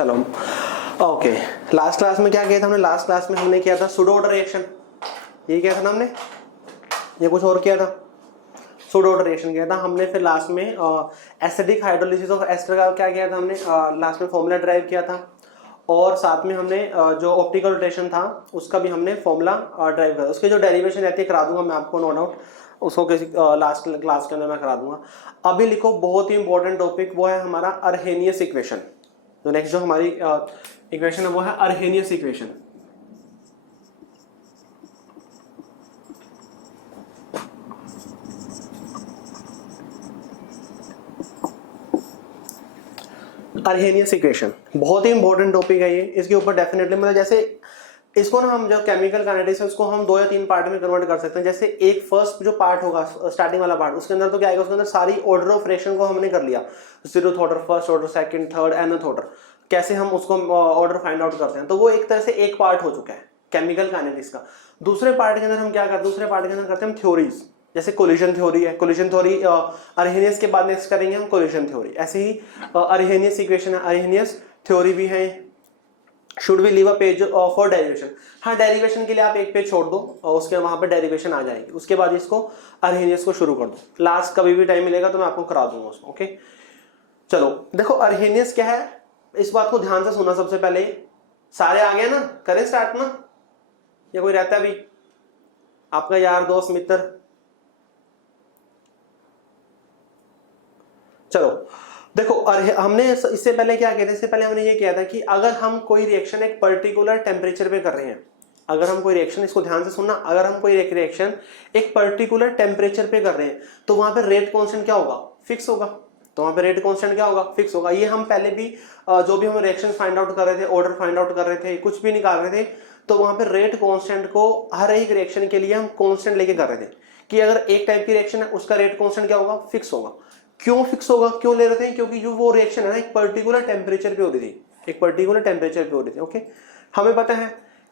चलो okay, last class में क्या किया था हमने? लास्ट क्लास में हमने किया था सूडो ऑर्डर रिएक्शन। ये किया था ना हमने, ये कुछ और किया था, सूडो ऑर्डर रिएक्शन किया था हमने। फिर लास्ट में एसिडिक हाइड्रोलिसिस ऑफ एस्टर का क्या किया था हमने? लास्ट में फॉर्मूला ड्राइव किया था, और साथ में हमने जो ऑप्टिकल रोटेशन था उसका भी हमने फॉर्मूला ड्राइव किया। उसकी जो डेरिवेशन रहती है करा दूंगा मैं आपको, नो डाउट, उसको किसी लास्ट क्लास के अंदर मैं करा दूंगा। अभी लिखो बहुत ही इंपॉर्टेंट टॉपिक, वो है हमारा अर्हेनियस इक्वेशन। जो नेक्स्ट जो हमारी इक्वेशन है वो है अर्हेनियस इक्वेशन। अर्हेनियस इक्वेशन बहुत ही इंपॉर्टेंट टॉपिक है ये। इसके ऊपर डेफिनेटली मतलब जैसे इसको ना हम जो केमिकल काइनेटिक्स है उसको हम 2 या 3 पार्ट में कन्वर्ट कर सकते हैं। जैसे एक फर्स्ट जो पार्ट होगा स्टार्टिंग वाला पार्ट, उसके अंदर तो क्या आएगा, उसके अंदर सारी ऑर्डर ऑफ रिएक्शन को हमने कर लिया, 0th order, first order, second, third, nth order, कैसे हम उसको ऑर्डर फाइंड आउट करते हैं। तो वो एक तरह से एक पार्ट हो चुका है केमिकल काइनेटिक्स का। दूसरे पार्ट के अंदर हम क्या करते हैं? दूसरे पार्ट के अंदर करते हैं हम थ्योरीज, जैसे कोलिजन थ्योरी है। कोलिजन थ्योरी अर्हेनियस के बाद नेक्स्ट करेंगे हम कोलिजन थ्योरी। ऐसे ही अर्हेनियस इक्वेशन है, अर्हेनियस थ्योरी भी है। Should we leave a page for derivation? हाँ, डेरिवेशन के लिए आप एक पेज छोड़ दो और उसके वहां पे डेरिवेशन आ जाएगी। उसके बाद इसको अर्हेनियस को शुरू कर दो। लास्ट कभी भी टाइम मिलेगा तो मैं आपको करा दूंगा उसको। ओके, चलो देखो अर्हेनियस क्या है, इस बात को ध्यान से सुनना। सबसे पहले सारे आ गए ना, करें स्टार्ट ना, या कोई रहता है अभी आपका यार दोस्त मित्र? चलो देखो, हमने इससे पहले क्या किया था? इससे पहले हमने ये किया था कि अगर हम कोई रिएक्शन एक पर्टिकुलर टेम्परेचर पे कर रहे हैं, अगर हम कोई रिएक्शन, इसको ध्यान से सुनना, अगर हम कोई रिएक्शन एक पर्टिकुलर टेम्परेचर पे कर रहे हैं तो वहां पे रेट कांस्टेंट क्या होगा? फिक्स होगा। तो वहां पे रेट कांस्टेंट क्या होगा? फिक्स होगा। ये हम पहले भी जो भी हम रिएक्शन फाइंड आउट कर रहे थे, ऑर्डर फाइंड आउट कर रहे थे, कुछ भी निकाल रहे थे, तो वहां पे रेट कांस्टेंट को हर एक रिएक्शन के लिए हम कांस्टेंट लेके कर रहे थे कि अगर एक टाइप की रिएक्शन है उसका रेट कांस्टेंट क्या होगा? फिक्स होगा। क्यों फिक्स होगा, क्यों ले रहे थे? क्योंकि जो वो रिएक्शन है ना एक पर्टिकुलर टेम्परेचर पे हो रही थी, एक पर्टिकुलर टेम्परेचर पे हो रही थी। ओके, हमें पता है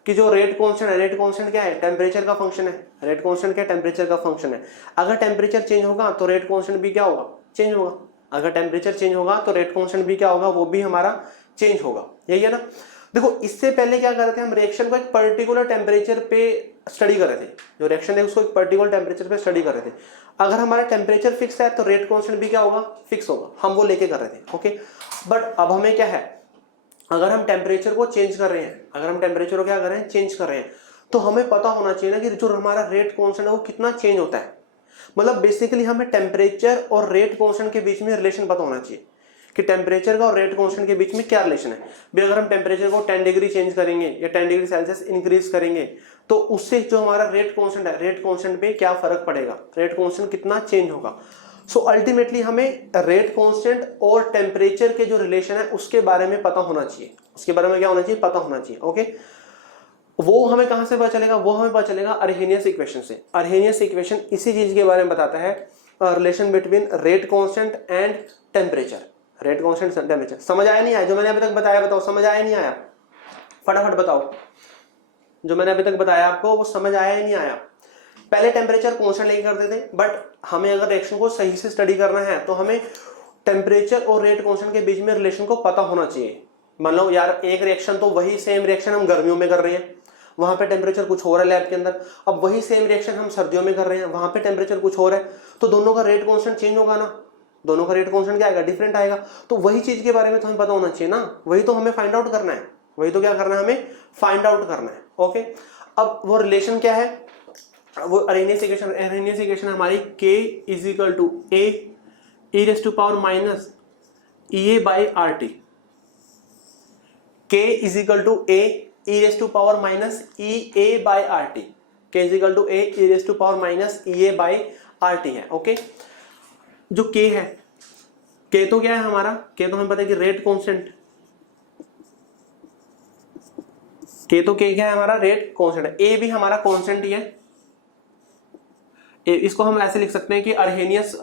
कि जो रेट कांस्टेंट है, रेट कांस्टेंट क्या है? टेम्परेचर का फंक्शन है। रेट कांस्टेंट क्या है? टेम्परेचर का फंक्शन है। अगर टेम्परेचर चेंज होगा तो रेट कांस्टेंट भी क्या होगा? चेंज होगा। अगर टेम्परेचर चेंज होगा तो रेट कांस्टेंट भी क्या होगा? वो भी हमारा चेंज होगा। यही है ना। देखो, इससे पहले क्या कर रहे थे हम? रिएक्शन को एक पर्टिकुलर टेम्परेचर पे स्टडी कर रहे थे। जो रिएक्शन है उसको एक पर्टिकुलर टेम्परेचर पे स्टडी कर रहे थे। अगर हमारा टेम्परेचर फिक्स है तो रेट कांस्टेंट भी क्या होगा? फिक्स होगा। हम वो लेके कर रहे थे। ओके, बट अब हमें क्या है, अगर हम टेम्परेचर को चेंज कर रहे हैं, अगर हम टेम्परेचर को क्या कर रहे हैं? चेंज कर रहे हैं, तो हमें पता होना चाहिए ना कि जो हमारा रेट कांस्टेंट है वो कितना चेंज होता है। मतलब बेसिकली हमें टेम्परेचर और रेट कांस्टेंट के बीच में रिलेशन पता होना चाहिए कि टेम्परेचर का और रेट कांस्टेंट के बीच में क्या रिलेशन है। भी अगर हम टेम्परेचर को 10 डिग्री चेंज करेंगे या 10 डिग्री सेल्सियस इंक्रीज करेंगे तो उससे जो हमारा रेट कांस्टेंट है, रेट कांस्टेंट पे क्या फर्क पड़ेगा, रेट कांस्टेंट कितना चेंज होगा। सो अल्टीमेटली हमें रेट कांस्टेंट और टेम्परेचर के जो रिलेशन है उसके बारे में पता होना चाहिए। उसके बारे में क्या होना चाहिए? पता होना चाहिए। ओके, वो हमें कहां से पता चलेगा? वो हमें पता चलेगा अर्हेनियस इक्वेशन से। अर्हेनियस इक्वेशन इसी चीज के बारे में बताता है, relation between rate constant and temperature. Rate constant temperature समझ आया नहीं आया? जो मैंने अभी तक बताया बताओ, समझ आया नहीं आया? फटाफट बताओ, जो मैंने अभी तक बताया आपको वो समझ आया ही नहीं आया? पहले टेम्परेचर कांस्टेंट लेके करते थे, बट हमें अगर रिएक्शन को सही से स्टडी करना है तो हमें टेम्परेचर और रेट कांस्टेंट के बीच में रिलेशन को पता होना चाहिए। मान लो यार एक रिएक्शन, तो वही सेम रिएक्शन हम गर्मियों में कर रहे हैं, वहां पे टेम्परेचर कुछ हो रहा है लैब के अंदर। अब वही सेम रिएक्शन हम सर्दियों में कर रहे हैं, वहां पे टेम्परेचर कुछ हो रहा है, तो दोनों का रेट कांस्टेंट चेंज होगा ना, दोनों का रेट कांस्टेंट क्या आएगा? डिफरेंट आएगा। तो वही चीज के बारे में तो हमें पता होना चाहिए ना, वही तो हमें फाइंड आउट करना है, वही तो क्या करना है? हमें फाइंड आउट करना है। ओके, अब वो रिलेशन क्या है? वो अर्हेनियस इक्वेशन हमारी K is equal to A e raise to power minus EA by RT। K is equal to A e raise to power minus EA by RT। K is equal to A e raise to power minus EA by RT है। Okay, जो K है, K तो क्या है हमारा? K तो हमें पता है कि रेट कांस्टेंट, K तो K क्या है हमारा? रेट कांस्टेंट है। A भी हमारा कांस्टेंट ही है। इसको हम ऐसे लिख सकते हैं कि अर्हेनियस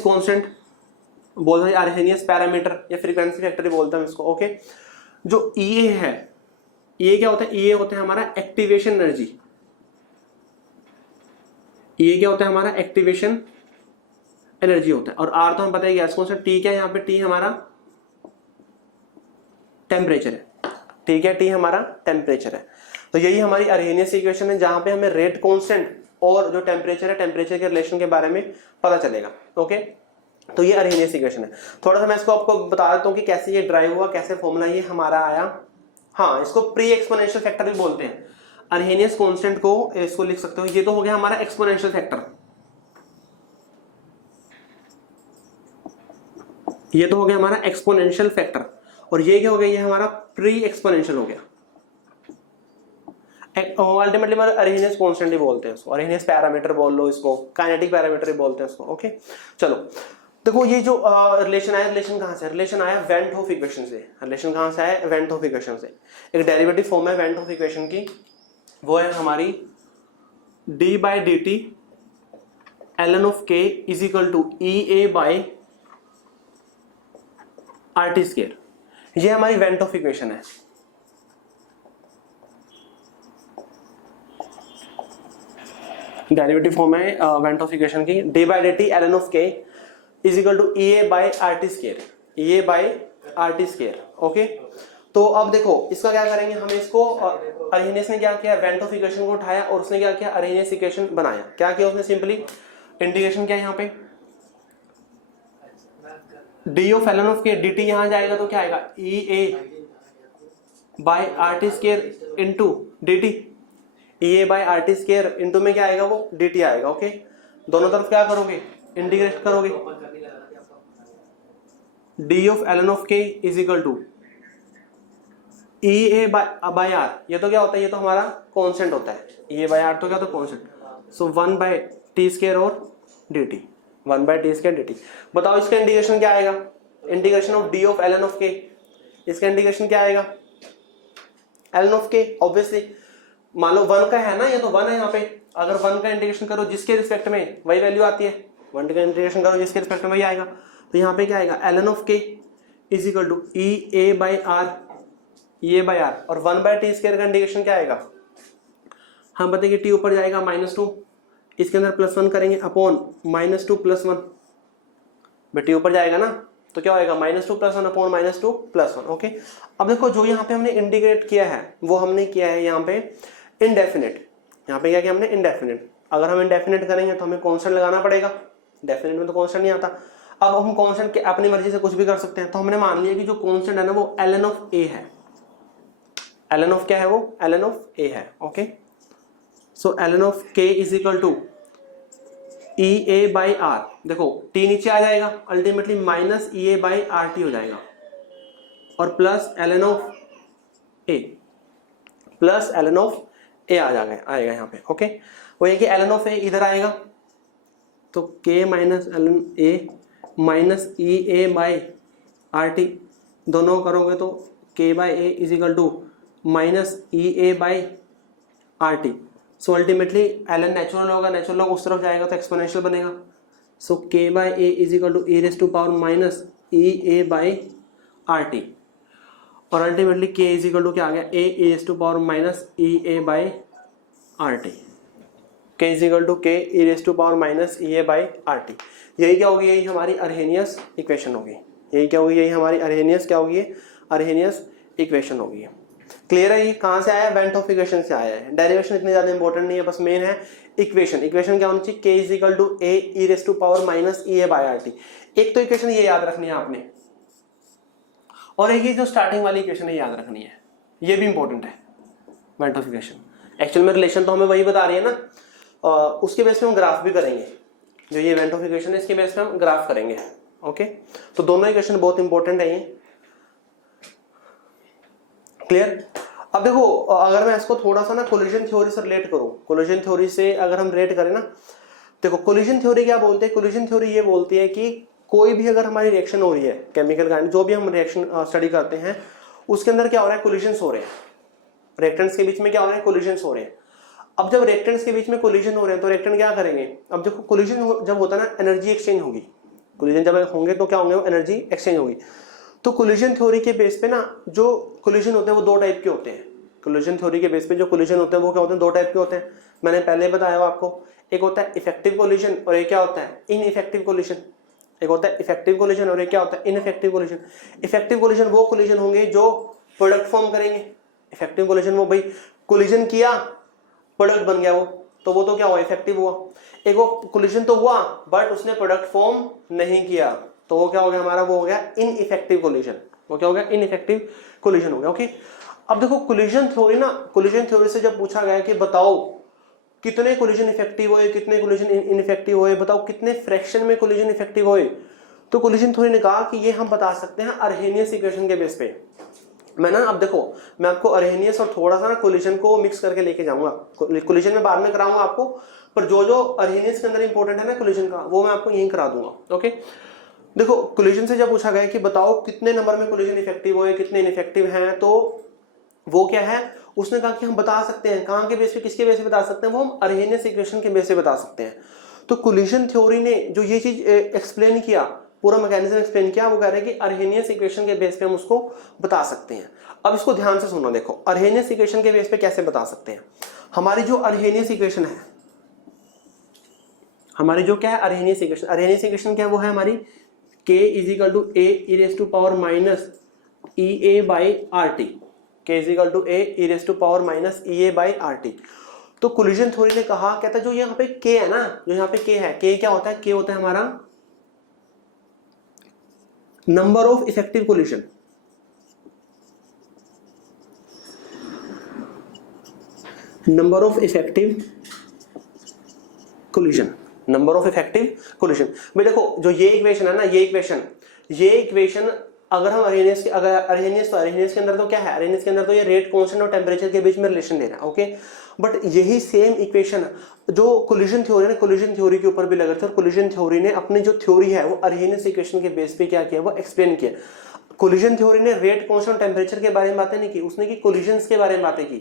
कांस्टेंट बोलते हैं, अर्हेनियस पैरामीटर या फ्रीक्वेंसी फैक्टर बोलते हैं इसको। ओके, जो EA है, EA क्या होता है? EA होता है हमारा एक्टिवेशन एनर्जी। EA क्या होता है हमारा? एक्टिवेशन एनर्जी होता है, और आर तो हम पता है गैस कॉन्स्टेंट, टी क्या है यहाँ पे, टी हमारा टेम्परेचर है, ठीक है, टी हमारा टेम्परेचर है। तो यही हमारी अरहेनियस इक्वेशन है जहां पे हमें रेट कांस्टेंट और जो टेम्परेचर है, टेम्परेचर के रिलेशन के बारे में पता चलेगा। ओके, तो ये अरहेनियस इक्वेशन है। थोड़ा सा मैं इसको आपको बता देता हूँ कि कैसे ये ड्राइव हुआ, कैसे फॉर्मूला ये हमारा आया। हाँ, इसको प्री एक्सपोनेंशियल फैक्टर भी बोलते हैं। अरहेनियस कांस्टेंट को इसको लिख सकते हो, ये तो हो गया हमारा एक्सपोनेंशियल फैक्टर, ये तो हो गया हमारा एक्सपोनेंशियल फैक्टर, और ये क्या हो गया, ये हमारा प्री एक्सपोनेंशियल हो गया। अल्टीमेटली अरहेनियस कांस्टेंट ही बोलते हैं इसको, अरहेनियस पैरामीटर बोल लो इसको, काइनेटिक पैरामीटर ही बोलते हैं इसको। ओके, चलो देखो ये जो रिलेशन आया, रिलेशन कहां से, रिलेशन आया वेन होफ इक्वेशन से। रिलेशन कहां से आया, वेन होफ इक्वेशन से। एक डेरिवेटिव फॉर्म है वेन होफ इक्वेशन की, वो है हमारी D by D T ln of K is equal to E A by R T square. ये हमारी वेन होफ इक्वेशन है। डेरिवेटिव फॉर्म है वेन होफ इक्वेशन की, D by D T ln of K is equal to E A by R T square, E A by R T square. Okay, तो अब देखो इसका क्या करेंगे, हमें इसको अरहेनियस ने क्या किया, वेन होफ इक्वेशन को उठाया और उसने क्या किया, अरहेनियस इक्वेशन बनाया। क्या किया उसने, सिंपली इंटीग्रेशन किया, यहाँ पे D of ln of K D T यहाँ जाएगा तो क्या आएगा, E A by R T square into D T, E A by R T square into में क्या आएगा, वो डी टी आएगा। ओके, दोनों तरफ क्या करोगे, इंटीग्रेट करोगे, D of ln of K is equal to E A by R, ये तो क्या होता है, ये तो हमारा कांस्टेंट होता है, ई ए बाई आर तो क्या होता है, constant. So 1 by T square और D T, 1 by T square D T. बताओ इसका इंटीग्रेशन क्या आएगा, integration of D of ln of K, इसका इंटीग्रेशन क्या आएगा, ln ऑफ के ऑब्वियसली मान लो 1 का है ना, ये तो 1 है यहाँ पे, अगर 1 का इंटीग्रेशन करो जिसके रिस्पेक्ट में वही वैल्यू आती है, 1 का इंटीग्रेशन करो जिसके रिस्पेक्ट में वही आएगा। तो यहाँ पे क्या आएगा, ln of K is equal to E A by R, E A by R, और 1 बाई टी स्क्वायर का इंटीग्रेशन क्या आएगा, हम बताएंगे टी ऊपर जाएगा -2, इसके अंदर +1 करेंगे अपॉन -2 + 1, टी ऊपर जाएगा ना तो क्या होएगा, -2 + 1 अपॉन -2 + 1। ओके, अब देखो जो यहाँ पे हमने इंटीग्रेट किया है वो हमने किया है यहाँ पे इनडेफिनेट, यहाँ पे क्या किया हमने इनडेफिनेट। अगर हम इनडेफिनेट करेंगे तो हमें कांस्टेंट लगाना पड़ेगा, डेफिनेट में तो कांस्टेंट नहीं आता। अब हम कांस्टेंट के अपनी मर्जी से कुछ भी कर सकते हैं, तो हमने मान लिया कि जो कांस्टेंट है ना वो ln ऑफ a है, ln ऑफ क्या है, वो ln ऑफ a है। Okay, so ln of k is equal to E A by R, देखो t नीचे आ जाएगा, ultimately minus E A by R T हो जाएगा, और plus ln of a, plus ln of a आएगा यहाँ पे। ओके, वो ये कि ln ऑफ a इधर आएगा तो k minus ln a minus E A by R T, दोनों करोगे तो k by A is equal to minus E A by R T. So ultimately ln natural होगा, नेचुरल लॉग उस तरफ जाएगा तो एक्सपोनेंशियल बनेगा। So k by A is equal to E raise to power minus E A by R T, और ultimately k is equal to क्या आ गया, a E raise to power minus E A by R T, k is equal to k E raise to power minus E A by R T. यही क्या होगी, यही हमारी Arrhenius equation होगी, यही क्या होगी, यही हमारी अरहेनियस क्या होगी, अरहेनियस इक्वेशन होगी। क्लियर है, ये कहाँ से आया, वेन होफ इक्वेशन से आया है। डेरिवेशन इतनी ज्यादा इंपॉर्टेंट नहीं है, बस मेन है इक्वेशन। इक्वेशन क्या होनी चाहिए, k is equal to a E raise to power minus E A by R T. एक तो इक्वेशन ये याद रखनी है आपने, और एक ये जो स्टार्टिंग वाली इक्वेशन है याद रखनी है, ये भी इंपॉर्टेंट है। वेन होफ इक्वेशन एक्चुअल में रिलेशन तो हमें वही बता रही है ना, उसके बेस पे हम ग्राफ भी करेंगे, जो ये वेन होफ इक्वेशन है इसके बेस पे हम ग्राफ करेंगे। ओके, तो दोनों इक्वेशन बहुत इंपॉर्टेंट है ये। क्लियर। अब देखो अगर मैं इसको थोड़ा सा ना कोलिजन थ्योरी से रिलेट करूं, कोलिजन थ्योरी से अगर हम रिलेट करें ना, देखो कोलिजन थ्योरी क्या बोलते हैं, कोलिजन थ्योरी ये बोलती है कि कोई भी अगर हमारी रिएक्शन हो रही है, केमिकल काइनेटिक्स जो भी हम रिएक्शन स्टडी करते हैं उसके अंदर क्या हो रहा है, कोलिजन्स हो रहे हैं, रिएक्टेंट्स के बीच में क्या हो रहे हैं, कोलिजन्स हो रहे हैं। अब जब रिएक्टेंट्स के बीच में कोलिजन हो रहे हैं तो रिएक्टेंट क्या करेंगे, अब देखो कोलिजन जब होता है ना एनर्जी एक्सचेंज होगी, कोलिजन जब होंगे तो क्या होंगे, एनर्जी एक्सचेंज होगी। तो कोलिजन थ्योरी के बेस पे ना जो कोलिजन होते हैं वो दो टाइप के होते हैं। कोलिजन थ्योरी के बेस पे जो कोलिजन होते हैं वो क्या होते हैं, दो टाइप के होते हैं। मैंने पहले बताया आपको, एक होता है इफेक्टिव कोलिजन और एक क्या होता है, इनइफेक्टिव कोलिजन। एक होता है इफेक्टिव कोलिजन और एक क्या होता है इनइफेक्टिव कोलिजन। इफेक्टिव कोलिजन वो कोलिजन होंगे जो प्रोडक्ट फॉर्म करेंगे। इफेक्टिव कोलिजन वो भाई कोलिजन किया प्रोडक्ट बन गया वो तो क्या हुआ इफेक्टिव हुआ। एक वो कोलिजन तो हुआ बट उसने प्रोडक्ट फॉर्म नहीं किया तो वो क्या हो गया हमारा, वो हो गया इनइफेक्टिव कोलिजन। वो क्या हो गया इनइफेक्टिव कोलिजन हो गया। ओके, अब देखो कोलिजन थ्योरी ना, कोलिजन थ्योरी से जब पूछा गया कि बताओ कितने कोलिजन इफेक्टिव हुए कितने कोलिजन इनइफेक्टिव हुए, बताओ कितने फ्रैक्शन में कोलिजन इफेक्टिव हुए, तो कोलिजन थ्योरी ने कहा कि ये हम बता सकते हैं अर्हेनियस इक्वेशन के बेस पे। मैं ना अब देखो मैं आपको अर्हेनियस और थोड़ा सा ना कोलिजन को मिक्स करके लेके जाऊंगा। कोलिजन में बाद में कराऊंगा आपको, पर जो जो अर्हेनियस के अंदर इंपॉर्टेंट है ना कोलिजन का, वो मैं आपको यहीं करा दूंगा। ओके, देखो कोलिजन से जब पूछा गया कि बताओ कितने नंबर में कोलिजन इफेक्टिव हुए कितने इनइफेक्टिव हैं, तो वो क्या है, उसने कहा कि हम बता सकते हैं। कहाँ के बेस पे, किसके बेस पे बता सकते हैं, वो हम अर्हेनियस इक्वेशन के बेस पे बता सकते हैं। तो कोलिजन थ्योरी ने जो ये चीज एक्सप्लेन किया, पूरा मैकेनिज्म एक्सप्लेन किया, वो कह रहे हैं कि अर्हेनियस इक्वेशन के बेस पे हम उसको बता सकते हैं। अब इसको ध्यान से सुनो, देखो अर्हेनियस इक्वेशन के बेस पे कैसे बता सकते हैं। हमारी जो अर्हेनियस इक्वेशन है, हमारी जो क्या है अर्हेनियस इक्वेशन, अर्हेनियस इक्वेशन क्या है, वो है हमारी k is equal to A E raise to power minus E A by R T, K is equal to A E raise to power minus E A by R T. तो कोलिजन थ्योरी ने कहा, कहता है जो यहाँ पे k है ना, जो यहाँ पे k है, k क्या होता है, k होता है हमारा number of effective collision. Number of effective collision, number of effective collision. भाई देखो जो ये इक्वेशन है ना, ये इक्वेशन अगर हम अर्हेनियस के, अगर अर्हेनियस तो अर्हेनियस के अंदर तो क्या है, अर्हेनियस के अंदर तो ये रेट कांस्टेंट और टेम्परेचर के बीच में रिलेशन दे रहा है। ओके, बट यही सेम इक्वेशन जो कोलिजन थ्योरी ने, कोलिजन थ्योरी के ऊपर भी लगा था, और कोलिजन थ्योरी ने अपनी जो थ्योरी है वो अर्हेनियस इक्वेशन के बेस पे क्या किया, वो एक्सप्लेन किया। कोलिजन थ्योरी ने रेट कांस्टेंट टेम्परेचर के बारे में बातें नहीं की, उसने की कोलिजन्स के बारे में बातें की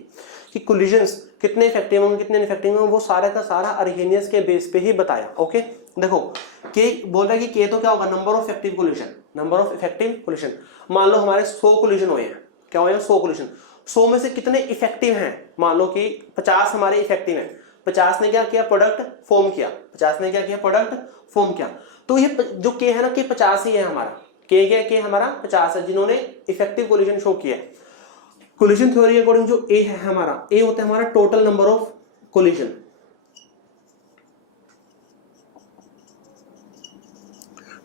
कि कोलिजन्स कितने इफेक्टिव होंगे कितने इनइफेक्टिव होंगे, वो सारा का सारा अर्हेनियस के बेस पे ही बताया। ओके, देखो के बोल रहा है कि के तो क्या होगा, number of effective collision, number of effective collision. मान लो हमारे 100 कोलिजन हुए हैं, क्या हुए हैं 100 कोलिजन, 100 में से कितने इफेक्टिव हैं, मान लो कि 50 हमारे इफेक्टिव हैं, 50 ने क्या किया, प्रोडक्ट फॉर्म किया, 50 ने क्या किया, प्रोडक्ट फॉर्म किया। तो ये जो के है ना, के 50 ही है हमारा, के क्या, के हमारा 50 है जिन्होंने इफेक्टिव कोलिजन शो किया। कोलिजन थ्योरी अकॉर्डिंग जो ए है हमारा, ए होता है हमारा total number of collision,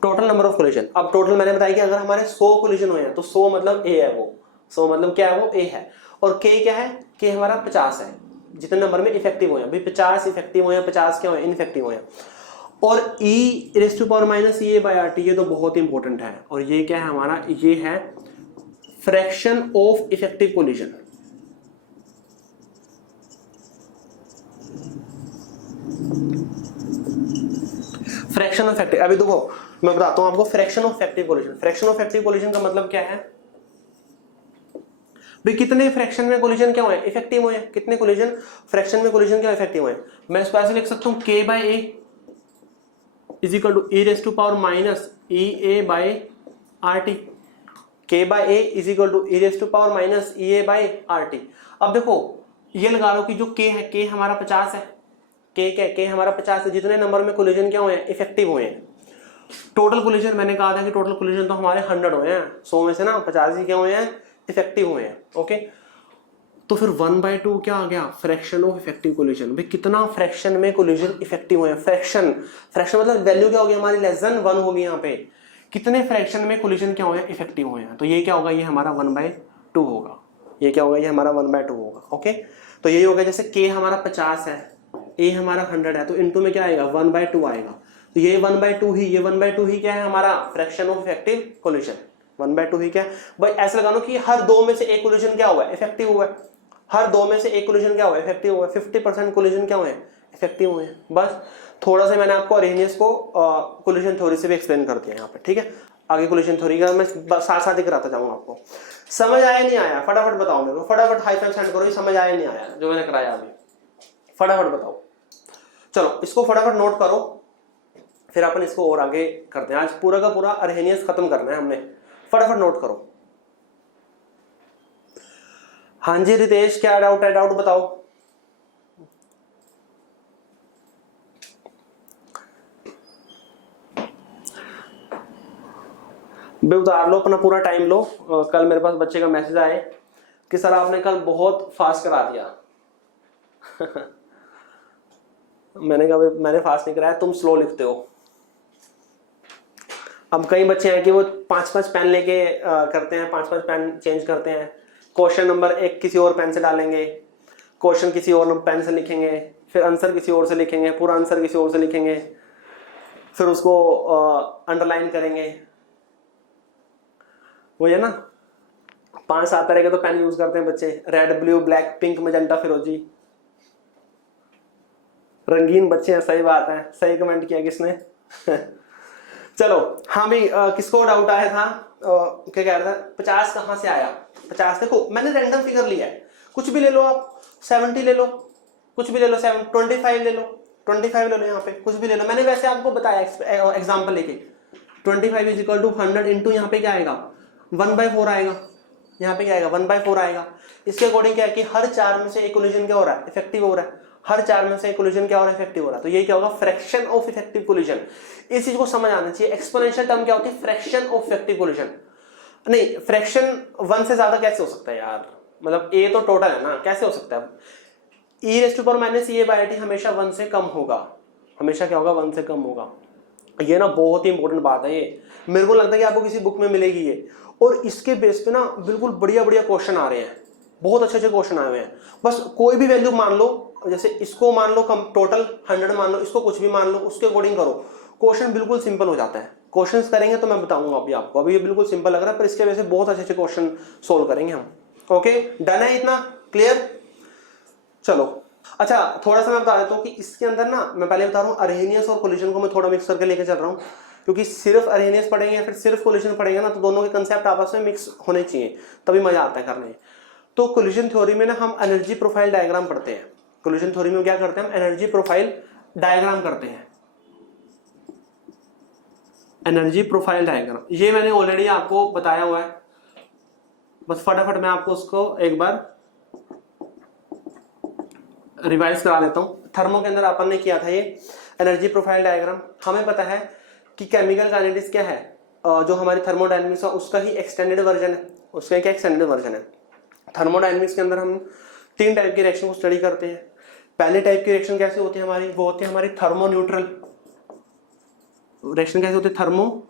total number of collision. अब टोटल मैंने बताया कि अगर हमारे 100 कोलिजन हुए हैं तो 100 मतलब ए है, वो 100 मतलब क्या है, वो ए है। और के क्या है, के हमारा 50 है जितने नंबर में इफेक्टिव हुए हैं, भाई 50 इफेक्टिव हुए हैं, 50 क्या हुए, इनइफेक्टिव हुए हैं। और E raise to power minus E A by R T, ये तो बहुत इंपॉर्टेंट है। और ये क्या है हमारा, ये है fraction of effective collision. Fraction of effective, अभी देखो मैं बताता हूं आपको fraction of effective collision. Fraction of effective collision का मतलब क्या है, भाई कितने फ्रैक्शन में कोलिजन क्या हुए, इफेक्टिव हुए, कितने कोलिजन फ्रैक्शन में कोलिजन क्या इफेक्टिव हुए। मैं इस ऐसे लिख सकता हूं k by A is equal to E raise to power minus E A by R T, K by A is equal to E raise to power minus E A by R T. अब देखो ये लगा लो कि जो के है, के हमारा 50 है, के क्या, के हमारा 50 है, जितने नंबर में कोलिजन क्या हुए हैं, इफेक्टिव हुए हैं। टोटल कोलिजन मैंने कहा था कि टोटल कोलिजन तो हमारे 100 हुए हैं, 100 में से ना 50 ही क्या हुए हैं, इफेक्टिव हुए हैं। ओके, तो फिर 1/2 क्या आ गया, फ्रैक्शन ऑफ इफेक्टिव कोलिजन। भाई कितना फ्रैक्शन में कोलिजन इफेक्टिव हुए हैं, फ्रैक्शन, फ्रैक्शन मतलब वैल्यू क्या होगी हमारी, लेस देन 1 होगी। यहाँ पे कितने फ्रैक्शन में कोलिजन क्या हुए हैं, इफेक्टिव हुए हैं, तो ये क्या होगा, ये हमारा 1/2 होगा, ये क्या होगा, ये हमारा 1/2 होगा। ओके, तो यही होगा, जैसे के हमारा 50 है, ए हमारा 100 है, तो इनटू में क्या आएगा, 1/2 आएगा। तो ये 1/2 ही, ये 1/2 ही क्या है हमारा फ्रैक्शन ऑफ इफेक्टिव कोलिजन, 1/2 ही क्या है। भाई ऐसे लगा लो कि हर 2 में से एक कोलिजन क्या हुआ है, इफेक्टिव हुआ है, हर 2 में से एक कोलिजन क्या हुआ है, इफेक्टिव हुआ है, 50% कोलिजन क्या हुए हैं, इफेक्टिव हुए हैं। बस थोड़ा सा मैंने आपको अर्हेनियस को कोलिजन थ्योरी से भी एक्सप्लेन कर दिया यहाँ पे, ठीक है। आगे कोलिजन थ्योरी का मैं साथ साथ ही कराता जाऊंगा आपको। समझ आया नहीं आया, फटाफट बताओ मेरे को, फटाफट हाई फाइव सेंड करो, ये समझ आया नहीं आया जो मैंने कराया अभी, फटाफट बताओ। चलो इसको फटाफट नोट करो, फिर अपन इसको और आगे करते हैं। आज पूरा का पूरा अर्हेनियस खत्म करना है हमने, फटाफट नोट करो। हाँ जी रितेश, क्या डाउट है, डाउट बताओ। बे उतार लो अपना पूरा टाइम लो। कल मेरे पास बच्चे का मैसेज आए कि सर आपने कल बहुत फास्ट करा दिया। मैंने कहा मैंने फास्ट नहीं कराया, तुम स्लो लिखते हो। अब कई बच्चे हैं कि वो 5-5 पेन लेके करते हैं, 5-5 पेन चेंज करते हैं। क्वेश्चन नंबर 1 किसी और पेन से डालेंगे, क्वेश्चन किसी और पेन से लिखेंगे, फिर आंसर किसी और से लिखेंगे, पूरा आंसर किसी और से लिखेंगे, फिर उसको अंडरलाइन करेंगे। वही है ना, 5-7 तरह के तो पेन यूज करते हैं बच्चे, red, blue, black, pink, magenta, फिरोजी। रंगीन बच्चे हैं, सही बात है, सही कमेंट किया किसने। चलो हाँ भाई, किसको डाउट आया था, क्या कह रहा था 50 कहाँ से आया। 50 देखो मैंने रैंडम फिगर लिया है, कुछ भी ले लो आप, 70 ले लो, कुछ भी ले लो, 25 ले लो, 25 ले लो, यहाँ पे कुछ भी ले लो। मैंने वैसे आपको बताया एग्जाम्पल लेके, 25 इज इक्वल टू 100 इंटू यहाँ पे क्या आएगा 1/4 आएगा, यहाँ पे क्या आएगा 1/4 आएगा। इसके अकॉर्डिंग क्या है कि हर 4 में से एक कोलिजन क्या हो रहा है, इफेक्टिव हो रहा है। हर 4 में से एक कोलिजन क्या हो रहा है, इफेक्टिव हो रहा है। तो ये क्या होगा, फ्रैक्शन ऑफ इफेक्टिव कोलिजन। इस चीज को समझ आना चाहिए। एक्सपोनेंशियल टर्म क्या होती है, फ्रैक्शन ऑफ इफेक्टिव कोलिजन। नहीं, फ्रैक्शन 1 से ज्यादा कैसे हो सकता है यार, मतलब ए तो टोटल है ना, कैसे हो सकता है। e⁻⁻ हमेशा 1 से कम होगा, हमेशा क्या होगा 1 से कम होगा। ये ना बहुत ही इंपॉर्टेंट बात है, ये मेरे को लगता है कि आपको किसी बुक में मिलेगी ये। और इसके बेस पे ना बिल्कुल बढ़िया बढ़िया क्वेश्चन आ रहे हैं, बहुत अच्छे अच्छे क्वेश्चन आए हुए हैं। बस कोई भी वैल्यू मान लो, जैसे इसको मान लो कम टोटल 100 मान लो, इसको कुछ भी मान लो, उसके अकॉर्डिंग करो, क्वेश्चन बिल्कुल सिंपल हो जाता है। क्वेश्चंस करेंगे तो मैं बताऊंगा अभी आपको, अभी ये बिल्कुल सिंपल लग रहा है पर इसके वजह से बहुत अच्छे अच्छे क्वेश्चन सोल्व करेंगे हम। ओके डन है, इतना क्लियर। चलो अच्छा, थोड़ा सा मैं बता देता हूँ कि इसके अंदर ना, मैं पहले बता रहा हूँ अरहेनियस और कोलिजन को मैं थोड़ा मिक्स करके लेके चल रहा हूँ, क्योंकि सिर्फ अरहेनियस पढ़ेंगे या फिर सिर्फ कोलिजन पढ़ेंगे ना, तो दोनों के कंसेप्ट आपस में मिक्स होने चाहिए, तभी मजा आता है करने। तो कोलिजन थ्योरी में ना हम एनर्जी प्रोफाइल डायग्राम पढ़ते हैं। कोलिजन थ्योरी में क्या करते हैं, हम एनर्जी प्रोफाइल डायग्राम करते हैं। एनर्जी प्रोफाइल डायग्राम ये मैंने ऑलरेडी आपको बताया हुआ है, बस फटाफट मैं आपको उसको एक बार रिवाइज करा देता हूं। थर्मो के अंदर अपन ने किया था ये एनर्जी प्रोफाइल डायग्राम। हमें पता है कि केमिकल काइनेटिक्स क्या है, जो हमारी थर्मोडायनेमिक्स है उसका ही एक्सटेंडेड वर्जन है, उसका क्या एक्सटेंडेड वर्जन है। थर्मोडायनेमिक्स के अंदर हम 3 टाइप की रिएक्शन को स्टडी करते हैं। पहले टाइप की रिएक्शन कैसे होती है हमारी, वो होती है हमारी थर्मो न्यूट्रल रिएक्शन। कैसे होती है, थर्मो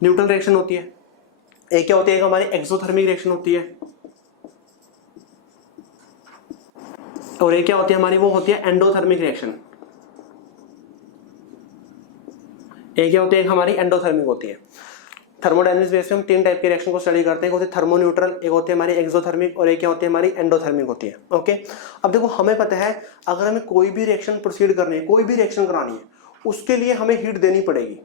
न्यूट्रल रिएक्शन होती है। एक क्या होती है, एक हमारी एक्सोथर्मिक रिएक्शन होती है, और एक क्या होती है हमारी, वो होती है एंडोथर्मिक रिएक्शन। एक क्या होती है, एक हमारी एंडोथर्मिक होती है। थर्मोडायनेमिक्स बेस पे हम 3 टाइप के रिएक्शन को स्टडी करते हैं, एक होती है थर्मो न्यूट्रल, एक होती है हमारी एक्सोथर्मिक, और एक क्या होती है हमारी एंडोथर्मिक होती है। ओके अब देखो हमें पता है अगर हमें कोई भी रिएक्शन प्रोसीड करनी है, कोई भी रिएक्शन करानी है, उसके लिए हमें हीट देनी पड़ेगी।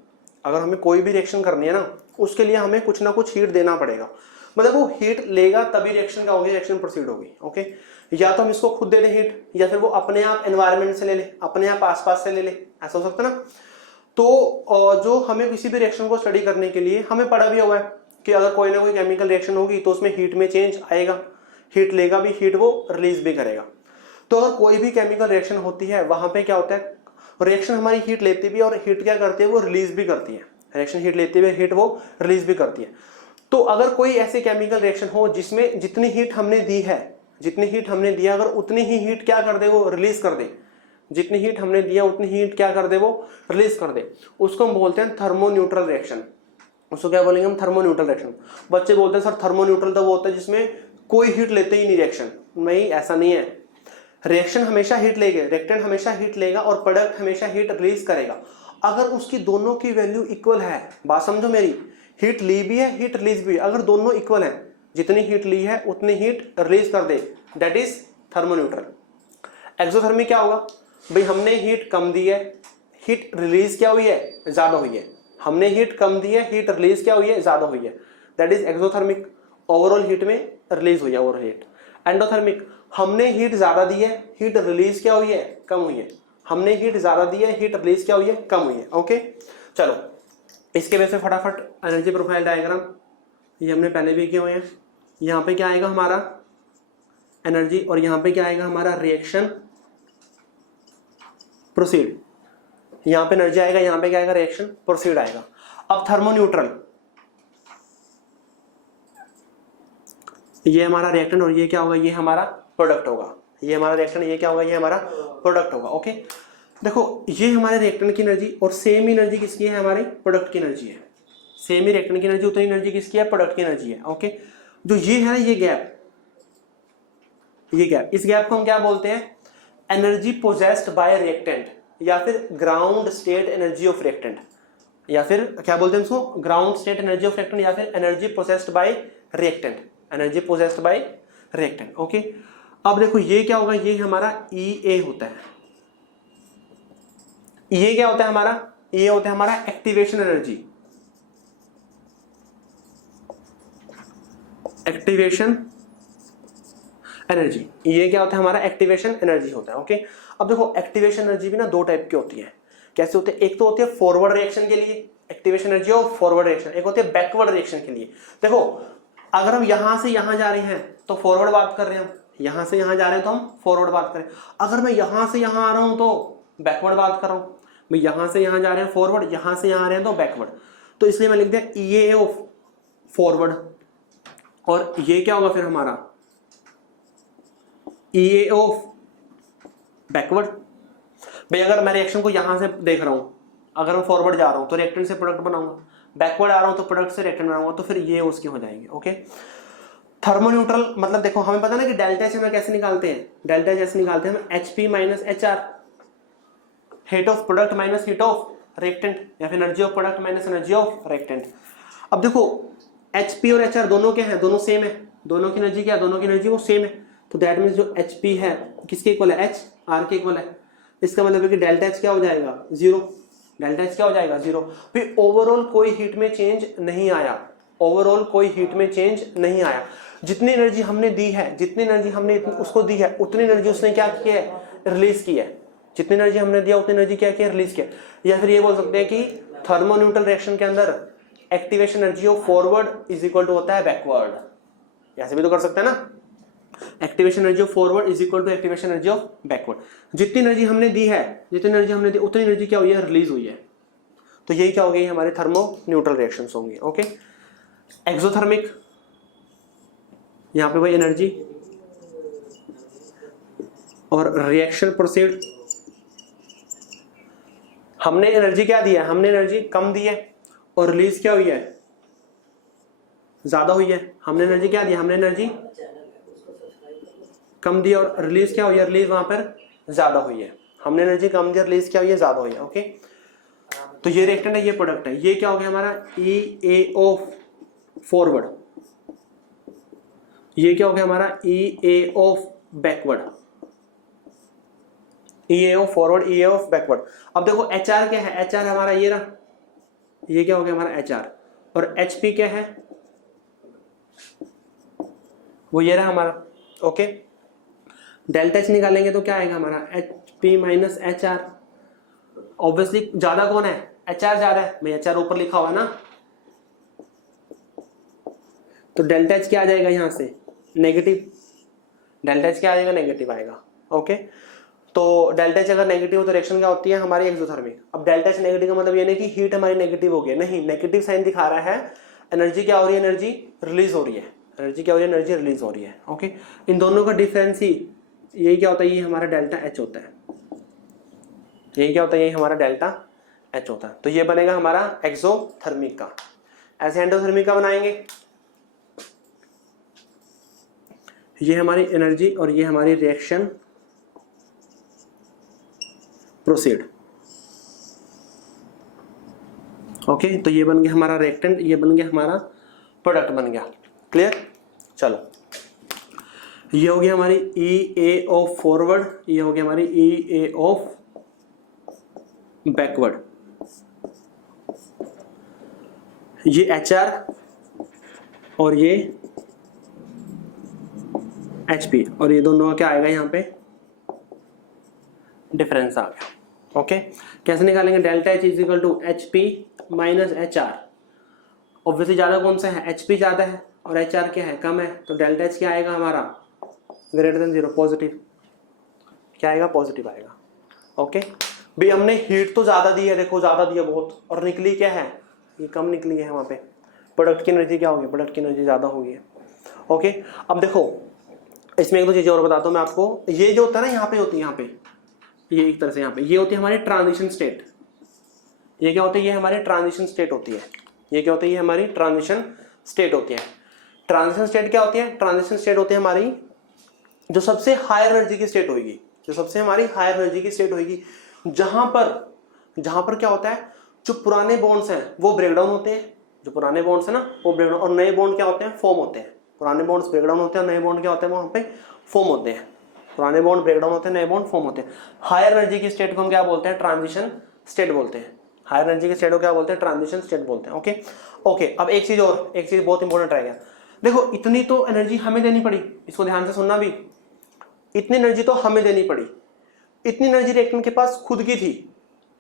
अगर हमें कोई भी रिएक्शन करनी है ना, उसके लिए हमें कुछ ना कुछ हीट देना पड़ेगा। मतलब वो हीट लेगा तभी रिएक्शन क्या होगी, रिएक्शन प्रोसीड होगी। ओके या तो हम इसको खुद दे दें हीट, या फिर वो अपने आप एनवायरनमेंट से ले ले, अपने आप आसपास से ले ले, ऐसा हो सकता है ना। तो जो हमें किसी भी रिएक्शन को स्टडी करने के लिए हमें पढ़ा भी हुआ है कि अगर कोई ना कोई केमिकल रिएक्शन होगी तो उसमें हीट में चेंज आएगा, हीट लेगा भी, हीट वो रिलीज भी करेगा। तो अगर कोई भी केमिकल रिएक्शन होती है वहां पे क्या होता है, रिएक्शन हमारी हीट लेती भी और हीट क्या करती है, वो रिलीज भी करती है। रिएक्शन हीट लेती है, हीट वो रिलीज भी करती है। तो अगर कोई ऐसे केमिकल रिएक्शन हो जिसमें जितनी हीट हमने दी है, जितनी हीट हमने दिया, अगर उतनी ही हीट क्या कर दे, वो रिलीज कर दे, जितनी हीट हमने दिया उतनी हीट क्या कर दे, वो रिलीज कर दे, उसको हम बोलते हैं थर्मो न्यूट्रल रिएक्शन। उसको क्या बोलेंगे हम, थर्मो न्यूट्रल रिएक्शन। बच्चे बोलते हैं सर थर्मो न्यूट्रल तो वो होता है जिसमें कोई हीट लेते ही नहीं रिएक्शन। नहीं, ऐसा नहीं है। रिएक्शन हमेशा हीट लेगा, रिएक्टेंट हमेशा हीट लेगा और प्रोडक्ट हमेशा हीट रिलीज करेगा। अगर उसकी दोनों की वैल्यू इक्वल है, बात समझो मेरी, हीट ली भी है हीट रिलीज भी है, अगर दोनों इक्वल है, जितनी हीट ली है उतनी हीट रिलीज कर दे, that is thermo neutral. Exothermic क्या होगा भाई, हमने हीट कम दी है, हीट रिलीज क्या हुई है, ज्यादा हुई है। हमने हीट कम दी है, हीट रिलीज क्या हुई है, ज्यादा हुई है, that is exothermic. Overall heat में रिलीज हुई है, ओवरऑल हीट। एंडोथर्मिक, हमने हीट ज्यादा दी है, हीट रिलीज क्या हुई है, कम हुई है। हमने हीट ज्यादा दी है, हीट रिलीज क्या हुई है, कम हुई है। ओके चलो इसके वजह से फटाफट एनर्जी प्रोफाइल डायग्राम ये हमने पहले भी किए हुए हैं। यहाँ पे क्या आएगा हमारा एनर्जी, और यहाँ पे क्या आएगा हमारा रिएक्शन प्रोसीड। यहाँ पे एनर्जी आएगा, यहाँ पे क्या आएगा, रिएक्शन प्रोसीड आएगा। अब थर्मो न्यूट्रल, ये हमारा रिएक्टेंट और ये क्या होगा, ये हमारा प्रोडक्ट होगा। ये हमारा रिएक्टेंट, ये क्या होगा, ये हमारा प्रोडक्ट होगा। ओके, देखो ये हमारे रिएक्टेंट की एनर्जी और सेम एनर्जी किसकी है, हमारी प्रोडक्ट की एनर्जी है। सेम ही रिएक्टेंट की एनर्जी उतनी एनर्जी किसकी है, प्रोडक्ट की एनर्जी है। ओके, जो ये है ना ये गैप, इस गैप को हम क्या बोलते हैं, एनर्जी पोजेस्ड बाय रिएक्टेंट, या फिर ground state energy of reactant, या फिर क्या बोलते हैं इसको, ground state energy of reactant, या फिर energy possessed by reactant, energy possessed by reactant. Okay, अब देखो ये क्या होगा, ये हमारा EA होता है। ये क्या होता है हमारा, ये होता है हमारा एक्टिवेशन एनर्जी, एक्टिवेशन एनर्जी। ये क्या होता है हमारा, एक्टिवेशन एनर्जी होता है। ओके, अब देखो एक्टिवेशन एनर्जी भी ना दो टाइप की होती है। कैसे होते हैं, एक तो होती है फॉरवर्ड रिएक्शन के लिए एक्टिवेशन एनर्जी और फॉरवर्ड रिएक्शन, एक होती है बैकवर्ड रिएक्शन के लिए। देखो अगर हम यहां से यहां जा रहे हैं तो फॉरवर्ड बात कर रहे हैं, हम यहां से यहां जा रहे हैं तो हम फॉरवर्ड बात करें। अगर मैं यहां से यहां आ रहा हूं तो बैकवर्ड बात कर रहा हूं। मैं यहां से यहां जा रहे हैं फॉरवर्ड, यहां से यहां आ रहे हैं तो बैकवर्ड। तो इसलिए मैं लिख दिया EA ऑफ फॉरवर्ड, और ये क्या होगा फिर हमारा EA ऑफ बैकवर्ड। भाई अगर मैं रिएक्शन को यहां से देख रहा हूं, अगर मैं फॉरवर्ड जा रहा हूं तो रिएक्टेंट से प्रोडक्ट बनाऊंगा, बैकवर्ड आ रहा हूं तो प्रोडक्ट से रिएक्टेंट बनाऊंगा, तो फिर ये उसके हो जाएंगे। ओके, थर्मोन्यूट्रल मतलब देखो हमें पता ना कि डेल्टा एच में कैसे निकालते हैं, डेल्टा एच ऐसे निकालते हैं हम HP minus HR, heat of product minus heat of reactant, या फिर energy of product minus energy of reactant. अब देखो HP और HR दोनों क्या है, दोनों सेम है, दोनों की एनर्जी क्या है, दोनों की एनर्जी वो सेम है। तो दैट मीन्स जो HP है किसके इक्वल है, HR के इक्वल है। इसका मतलब है कि डेल्टा एच क्या हो जाएगा, जीरो। डेल्टा एच क्या हो जाएगा, जीरो। फिर ओवरऑल कोई हीट में चेंज नहीं आया, ओवरऑल कोई हीट में चेंज नहीं आया। जितनी एनर्जी हमने दी है, जितनी एनर्जी हमने उसको दी है, उतनी एनर्जी उसने क्या की है, रिलीज की है। जितनी एनर्जी हमने दिया उतनी एनर्जी क्या किया, रिलीज किया। या फिर ये बोल सकते हैं कि थर्मोन्यूट्रल रिएक्शन के अंदर activation energy of forward is equal to होता है बैकवर्ड। ऐसे भी तो कर सकते हैं ना, activation energy of forward is equal to activation energy of backward. जितनी एनर्जी हमने दी है, जितनी एनर्जी हमने दी उतनी एनर्जी क्या हुई है, रिलीज हुई है। तो यही क्या हो गई, हमारे थर्मो न्यूट्रल रिएक्शंस होंगे। ओके, एक्सोथर्मिक, यहां पे वही एनर्जी और रिएक्शन प्रोसीड। हमने एनर्जी क्या दी है, हमने एनर्जी कम दी है और रिलीज क्या हुई है, ज्यादा हुई है। हमने एनर्जी क्या दी, हमने एनर्जी कम दी और रिलीज क्या हुई है, रिलीज वहां पर ज्यादा हुई है। हमने एनर्जी कम दी, रिलीज क्या हुई है, ज्यादा हुई है। ओके, तो ये रिएक्टेंट है, ये प्रोडक्ट है। ये क्या हो गया हमारा EA ऑफ फॉरवर्ड, ये क्या हो गया हमारा EA of backward, EA of forward, EA of backward. अब देखो HR क्या है, HR हमारा ये रहा, ये क्या हो गया हमारा HR, और HP क्या है, वो ये रहा हमारा। ओके, डेल्टा एच निकालेंगे तो क्या आएगा हमारा HP माइनस HR। ऑब्वियसली ज्यादा कौन है, HR ज्यादा है भाई, HR ऊपर लिखा हुआ है ना, तो डेल्टा एच क्या आ जाएगा यहां से, नेगेटिव। डेल्टा एच क्या आ जाएगा, नेगेटिव आएगा। ओके, तो डेल्टा एच अगर नेगेटिव हो तो रिएक्शन क्या होती है हमारी, एक्सोथर्मिक। अब डेल्टा एच नेगेटिव का मतलब ये नहीं कि हीट हमारी नेगेटिव हो गई, नहीं, नेगेटिव साइन दिखा रहा है, एनर्जी क्या हो रही है, एनर्जी रिलीज हो रही है, एनर्जी क्या हो रही है, एनर्जी रिलीज हो रही है। ओके, इन दोनों का डिफरेंस ही यही क्या होता है, ये हमारा डेल्टा एच होता है। यही क्या होता है, यही हमारा डेल्टा एच होता है। तो ये बनेगा हमारा एक्सोथर्मिक का। ऐसे एंडोथर्मिक का बनाएंगे, ये हमारी एनर्जी और ये हमारी रिएक्शन प्रोसीड। ओके, तो ये बन गया हमारा रिएक्टेंट, ये बन गया हमारा प्रोडक्ट बन गया। क्लियर, चलो ये हो गया हमारी EA ऑफ फॉरवर्ड, ये हो गया हमारी EA ऑफ बैकवर्ड। ये HR और ये HP, और ये दोनों का क्या आएगा यहाँ पे, डिफरेंस आ गया। ओके, कैसे निकालेंगे, delta H is equal to HP minus HR। Obviously ज्यादा कौन सा है, HP ज्यादा है और HR क्या है, कम है, तो डेल्टा एच क्या आएगा हमारा, ग्रेटर देन जीरो, पॉजिटिव। क्या आएगा, पॉजिटिव आएगा। ओके, भाई हमने हीट तो ज्यादा दी है, देखो ज्यादा दिया बहुत, और निकली क्या है, ये कम निकली है। वहां पे प्रोडक्ट की एनर्जी क्या होगी, प्रोडक्ट की एनर्जी ज्यादा होगी। ओके, अब देखो इसमें एक दो चीजें और बताता हूं मैं आपको। ये जो होता है ना यहाँ पे होती है, यहाँ पे ये एक तरह से यहाँ पे ये होती है हमारी ट्रांजिशन स्टेट। ये क्या होती है? ये हमारी ट्रांजिशन स्टेट होती है। ये क्या होती है? ये हमारी ट्रांजिशन स्टेट होती है। ट्रांजिशन स्टेट क्या होती है? ट्रांजिशन स्टेट होती है हमारी जो सबसे हायर एनर्जी की स्टेट होगी, जो सबसे हमारी हायर एनर्जी की स्टेट होगी, जहां पर क्या होता है, जो पुराने बॉन्ड्स हैं वो ब्रेक डाउन होते हैं। जो पुराने बॉन्ड्स है ना वो ब्रेक डाउन, और नए बॉन्ड क्या होते हैं? फॉर्म होते हैं। पुराने बॉन्ड्स ब्रेक डाउन होते हैं, नए बॉन्ड क्या होते हैं? वहां पे फॉर्म होते हैं। पुराने बॉन्ड ब्रेक डाउन होते हैं, नए बॉन्ड फॉर्म होते हैं। हायर एनर्जी की स्टेट को हम क्या बोलते हैं? ट्रांजिशन स्टेट बोलते हैं। हायर एनर्जी की स्टेट को क्या बोलते हैं? ट्रांजिशन स्टेट बोलते हैं। ओके ओके, अब एक चीज और, एक चीज बहुत इंपॉर्टेंट रह गया। देखो इतनी तो एनर्जी हमें देनी पड़ी, इसको ध्यान से सुनना भी। इतनी एनर्जी तो हमें देनी पड़ी, इतनी एनर्जी रिएक्टेंट के पास खुद की थी।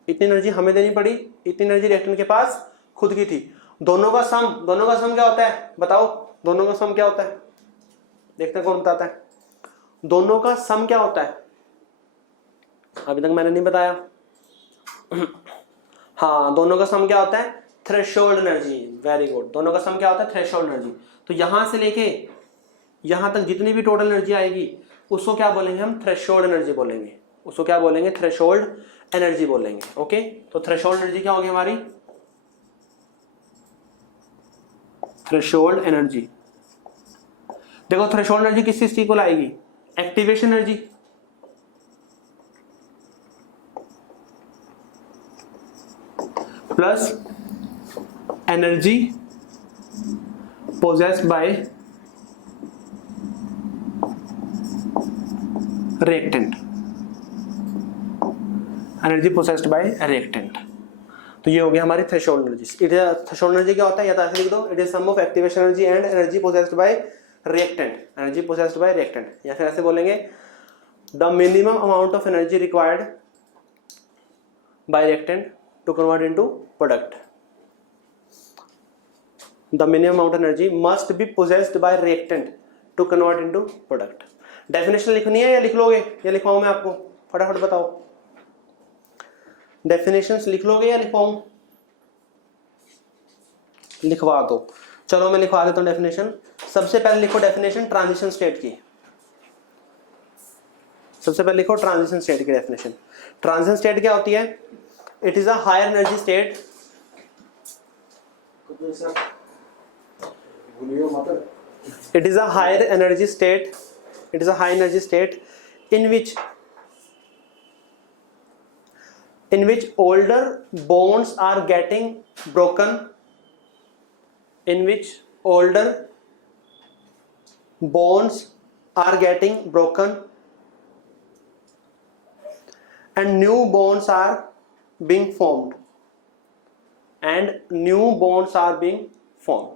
इतनी एनर्जी हमें देनी पड़ी, इतनी एनर्जी रिएक्टेंट के पास खुद की थी। दोनों का सम क्या होता है? बताओ, दोनों का सम क्या होता है? देखते हैं कौन बताता है। दोनों का सम क्या होता है? अभी तक मैंने नहीं बताया। हाँ, दोनों का सम क्या होता है? Threshold energy. Very good. दोनों का सम क्या होता है? Threshold energy. तो यहां से लेके यहां तक जितनी भी टोटल एनर्जी आएगी उसको क्या बोलेंगे हम? थ्रेशोल्ड एनर्जी बोलेंगे। उसको क्या बोलेंगे? थ्रेशोल्ड एनर्जी बोलेंगे। ओके, तो थ्रेशोल्ड एनर्जी क्या होगी हमारी? Threshold energy. देखो थ्रेशोल्ड एनर्जी किस चीज को लाएगी? Activation energy. Plus energy possessed by reactant. Energy possessed by reactant. तो ये हो गया हमारी थ्रेशोल्ड एनर्जी। थ्रेशोल्ड एनर्जी क्या होता है? या तो ऐसे लिख दो, it is sum of activation energy and energy possessed by reactant. Energy possessed by reactant, या फिर ऐसे बोलेंगे the minimum amount of energy required by reactant to convert into product. The minimum amount of energy must be possessed by reactant to convert into product. Definition लिखनी है या लिख लोगे, या लिखवाऊं मैं आपको? फटाफट बताओ, डेफिनेशंस लिख लोगे या लिखवाऊं? लिखवा दो। चलो मैं लिखवा देता हूं डेफिनेशन। सबसे पहले लिखो डेफिनेशन ट्रांजिशन स्टेट की। सबसे पहले लिखो ट्रांजिशन स्टेट की डेफिनेशन। ट्रांजिशन स्टेट क्या होती है? It is a higher energy state. It is a higher energy state. It is a high energy state in which older bonds are getting broken. In which older bonds are getting broken and new bonds are being formed. And new bonds are being formed.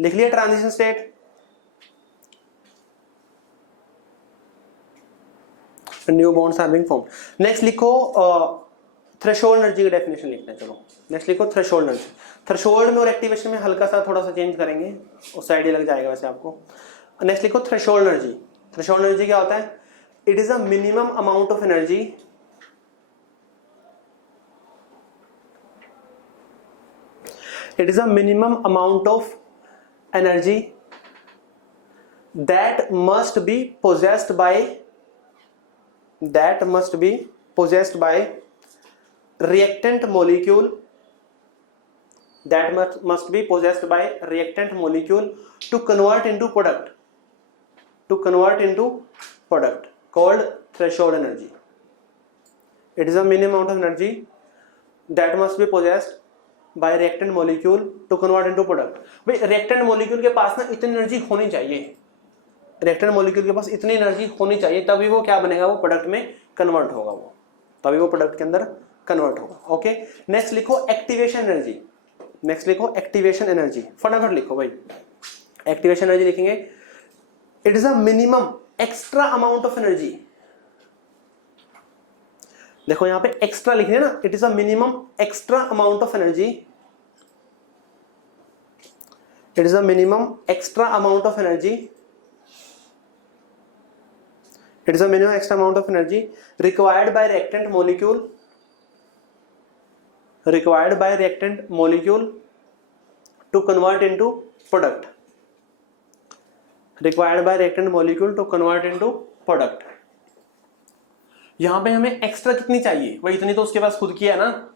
लिख लिया transition state. New bonds are being formed. Next लिखो threshold energy की definition लिखते हैं। चलो next लिखो threshold energy. Threshold में और एक्टिवेशन में हल्का सा थोड़ा सा चेंज करेंगे, उससे आइडिया लग जाएगा वैसे आपको। नेक्स्ट लिखो थ्रेशोल्ड एनर्जी। थ्रेशोल्ड एनर्जी क्या होता है? It is a minimum amount of energy it is a minimum amount of energy that must be possessed by reactant molecule, that must be possessed by reactant molecule to convert into product called threshold energy. It is a minimum amount of energy that must be possessed by reactant molecule to convert into product. भाई reactant molecule के पास ना इतनी energy होनी चाहिए, reactant molecule के पास इतनी energy होनी चाहिए, तभी वो क्या बनेगा? वो प्रोडक्ट में कन्वर्ट होगा, वो तभी वो प्रोडक्ट के अंदर कन्वर्ट होगा। ओके, नेक्स्ट लिखो एक्टिवेशन एनर्जी। नेक्स्ट लिखो एक्टिवेशन एनर्जी। फटाफट लिखो भाई, एक्टिवेशन एनर्जी लिखेंगे it is a minimum extra amount of energy. देखो यहां पे एक्स्ट्रा लिख रहे हैं ना, it is a minimum extra amount of energy. It is a minimum extra amount of energy. It is a minimum extra amount of energy required by reactant molecule to convert into product. Required by reactant molecule to convert into product. यहां पे हमें extra कितनी चाहिए, वही इतनी तो उसके पास खुद की है ना,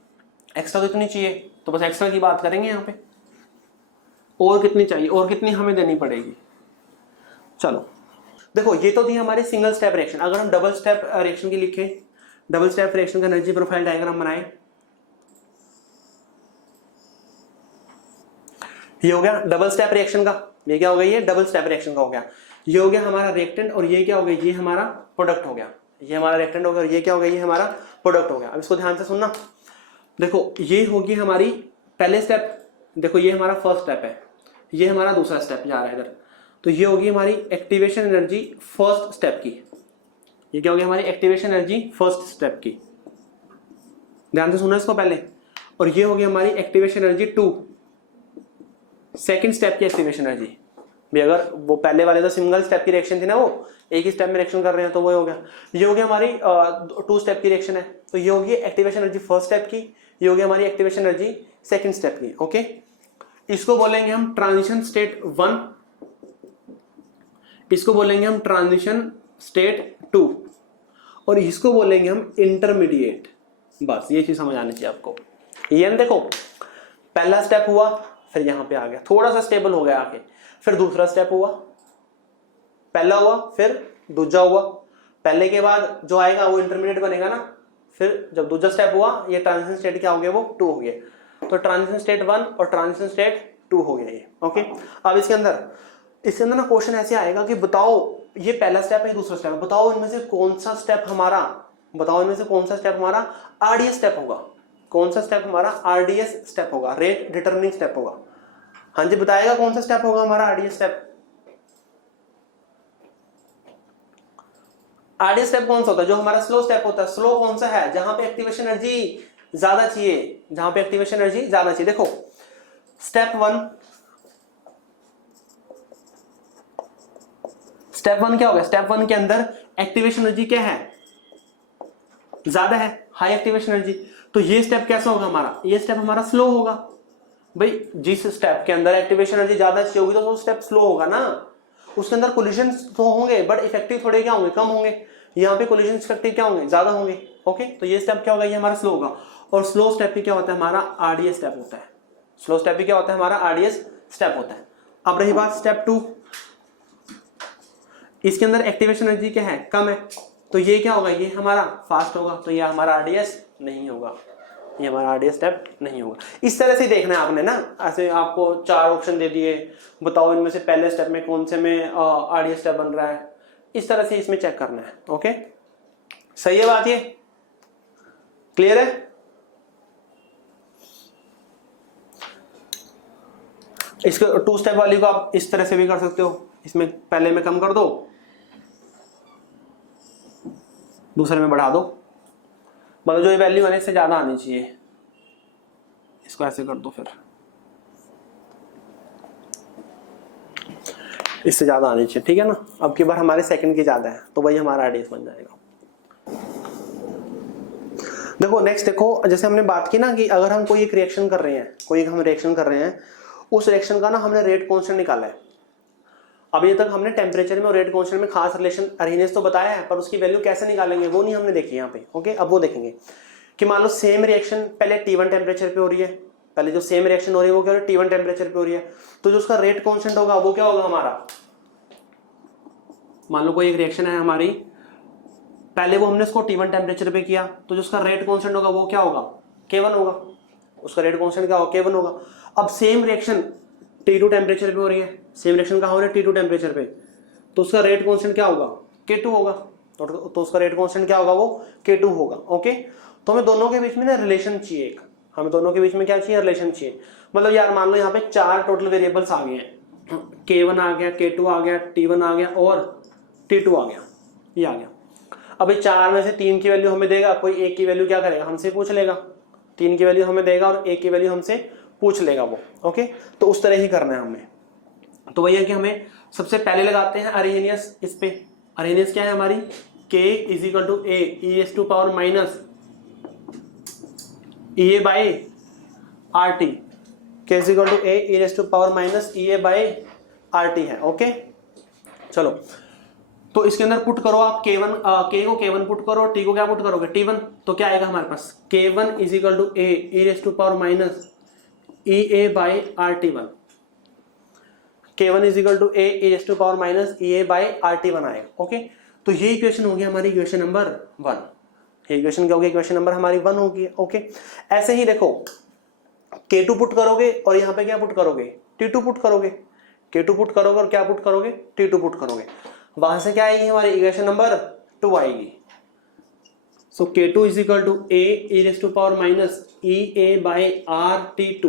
एक्स्ट्रा तो इतनी चाहिए, तो बस एक्स्ट्रा की बात करेंगे यहाँ पे। और कितनी चाहिए, और कितनी हमें देनी पड़ेगी। चलो देखो, ये तो थी हमारी सिंगल स्टेप रिएक्शन। अगर हम डबल स्टेप रिएक्शन की लिखें, डबल स्टेप रिएक्शन का एनर्जी प्रोफाइल डायग्राम बनाए, ये हो गया डबल स्टेप रिएक्शन का। ये क्या हो गया, ये डबल स्टेप रिएक्शन का हो गया। ये हो गया हमारा रिएक्टेंट और ये क्या हो गया, ये हमारा प्रोडक्ट हो गया। ये हमारा रिएक्टेंट हो गया और ये क्या हो गया, ये हमारा प्रोडक्ट हो गया। अब इसको ध्यान से सुनना। देखो ये होगी हमारी पहले स्टेप, देखो ये हमारा फर्स्ट स्टेप है, ये हमारा दूसरा स्टेप जा रहा है इधर, तो ये होगी हमारी एक्टिवेशन एनर्जी फर्स्ट स्टेप की। ये क्या होगी हमारी एक्टिवेशन एनर्जी फर्स्ट स्टेप की, ध्यान से सुनना इसको पहले। और ये होगी हमारी एक्टिवेशन एनर्जी 2 सेकंड स्टेप की एक्टिवेशन एनर्जी भी। अगर वो पहले वाले तो सिंगल स्टेप की रिएक्शन थी ना, वो एक ही स्टेप में रिएक्शन कर रहे हैं, तो वो हो गया। ये हो गया हमारी 2 स्टेप की रिएक्शन है, तो ये होगी एक्टिवेशन एनर्जी फर्स्ट स्टेप की, ये होगी हमारी एक्टिवेशन एनर्जी सेकंड स्टेप की। ओके, इसको बोलेंगे हम ट्रांजिशन स्टेट 1, इसको बोलेंगे हम ट्रांजिशन स्टेट 2, और इसको बोलेंगे हम इंटरमीडिएट। बस ये चीज समझ आनी चाहिए आपको। ये देखो पहला स्टेप हुआ, फिर यहां पे आ गया, थोड़ा सा स्टेबल हो गया आके, फिर दूसरा स्टेप हुआ, पहला हुआ फिर दूसरा हुआ, पहले के बाद जो आएगा वो इंटरमीडिएट बनेगा ना, फिर जब दूसरा स्टेप हुआ, ये ट्रांजिशन स्टेट क्या हो गया, वो 2 हो गया। तो ट्रांजिशन स्टेट 1 और ट्रांजिशन स्टेट 2 हो गया ये। ओके, अब इसके अंदर ना क्वेश्चन ऐसे आएगा कि बताओ ये पहला स्टेप है, दूसरा स्टेप है, बताओ इनमें से कौन सा स्टेप हमारा, बताओ इनमें से कौन सा स्टेप हमारा आरडीएस स्टेप होगा, कौन सा स्टेप हमारा आरडीएस स्टेप होगा, रेट डिटरमिनिंग स्टेप होगा। हाँ जी, बताएगा कौन सा स्टेप होगा हमारा आरडीएस स्टेप। आरडीएस स्टेप कौन सा होता है, जो हमारा स्लो स्टेप होता है। स्लो कौन सा है, जहां पे एक्टिवेशन एनर्जी ज्यादा चाहिए, जहां पे एक्टिवेशन एनर्जी ज्यादा चाहिए। देखो स्टेप 1 क्या होगा, स्टेप 1 के अंदर एक्टिवेशन एनर्जी क्या है, ज्यादा है, हाई एक्टिवेशन एनर्जी। तो ये स्टेप कैसा होगा हमारा, ये स्टेप हमारा स्लो होगा। भाई जिस स्टेप के अंदर एक्टिवेशन एनर्जी ज्यादा चाहिए होगी तो वो स्टेप स्लो होगा ना, उसके अंदर कोलिजन तो होंगे बट इफेक्टिव थोड़े क्या होंगे, कम होंगे। यहाँ पे कोलिजन इफेक्टिव क्या होंगे, ज्यादा होंगे। ओके, तो ये स्टेप क्या होगा, ये हमारा स्लो होगा। और स्लो स्टेप भी क्या होता है, हमारा आरडीएस स्टेप होता है। स्लो स्टेप भी क्या होता है, हमारा आरडीएस स्टेप होता है। अब रही बात स्टेप 2, इसके अंदर एक्टिवेशन एनर्जी क्या है, कम है, तो ये क्या होगा, ये हमारा फास्ट होगा, तो ये हमारा आरडीएस नहीं होगा, ये हमारा आरडीएस स्टेप नहीं होगा। इस तरह से देखना है आपने ना, ऐसे आपको 4 ऑप्शन दे दिए, बताओ इनमें से पहले स्टेप में कौन से में आरडीएस स्टेप बन रहा है, इस तरह से इसमें चेक करना है। ओके, सही है बात, ये क्लियर है। इसको 2 स्टेप वाली को आप इस तरह से भी कर सकते हो, इसमें पहले में कम कर दो, दूसरे में बढ़ा दो, मतलब जो ये वैल्यू है इससे ज्यादा आनी चाहिए, इसको ऐसे कर दो, फिर इससे ज्यादा आनी चाहिए, ठीक है ना। अब की बार हमारे सेकंड की ज्यादा है, तो वही हमारा आरडीएस बन जाएगा। देखो नेक्स्ट, देखो जैसे हमने बात की ना कि अगर हम कोई एक रिएक्शन कर रहे हैं, कोई हम रिएक्शन कर रहे हैं, उस रिएक्शन का ना हमने रेट कांस्टेंट निकाला है। अभी तक हमने टेम्परेचर में और रेट कांस्टेंट में खास रिलेशन अरेनेस तो बताया है, पर उसकी वैल्यू कैसे निकालेंगे वो नहीं हमने देखी यहाँ पे। ओके, अब वो देखेंगे कि मान लो सेम रिएक्शन पहले T1 टेम्परेचर पे हो रही है, पहले जो सेम रिएक्शन हो रही है वो क्या हो रही है, T1 टेम्परेचर पे हो रही है, तो जो उसका रेट कांस्टेंट होगा वो क्या होगा हमारा, मान लो कोई एक रिएक्शन है हमारी, पहले वो हमने उसको T1 टेम्परेचर पे किया, तो जो उसका रेट कांस्टेंट होगा वो क्या होगा, K1 होगा, उसका रेट कांस्टेंट क्या होगा, K1 होगा। अब सेम रिएक्शन T2 टेम्परेचर पे हो रही है, सेम रिएक्शन कहाँ हो रही है, T2 टेम्परेचर पे, तो उसका रेट कांस्टेंट क्या होगा, K2 होगा, तो उसका रेट कांस्टेंट क्या होगा, वो K2 होगा। ओके, तो हमें दोनों के बीच में ना रिलेशन चाहिए, एक हमें दोनों के बीच में क्या चाहिए, रिलेशन चाहिए। मतलब यार मान लो यहाँ पे 4 टोटल वेरिएबल्स आ गए हैं, K1 आ गया, K2 आ गया, T1 आ गया और T2 आ गया, ये आ गया। अब 4 में से 3 की वैल्यू हमें देगा, कोई एक की वैल्यू क्या करेगा, हमसे पूछ लेगा, 3 की वैल्यू हमें देगा और एक की वैल्यू हमसे पूछ लेगा वो। ओके, तो उस तरह ही करना है हमें। तो वही है कि हमें सबसे पहले लगाते हैं अरेनियस, इस पे अरेनियस क्या है हमारी, K is equal to A e to power minus EA by RT, K is equal to A e to power minus EA by RT है। ओके, चलो, तो इसके अंदर पुट करो आप K1, K को K1 पुट करो, T को क्या पुट करोगे T1, तो क्या आएगा हमारे पास K1 is equal to A E raise to power minus E A by R T one. K1 is equal to A E raise to power minus E A by R T one आएगा। Okay, तो ये equation हो गया हमारी equation number 1। ये equation क्या होगी, equation number हमारी 1 होगी। ओके, ऐसे ही देखो K2 पुट करोगे और यहाँ पे क्या पुट करोगे T2 पुट करोगे, K2 पुट करोगे और क्या पुट करोगे T2 पुट करोगे, वहां से क्या आएगी हमारी इक्वेशन नंबर 2 आएगी। So K2 is equal to A E raise to power minus E A by R T two,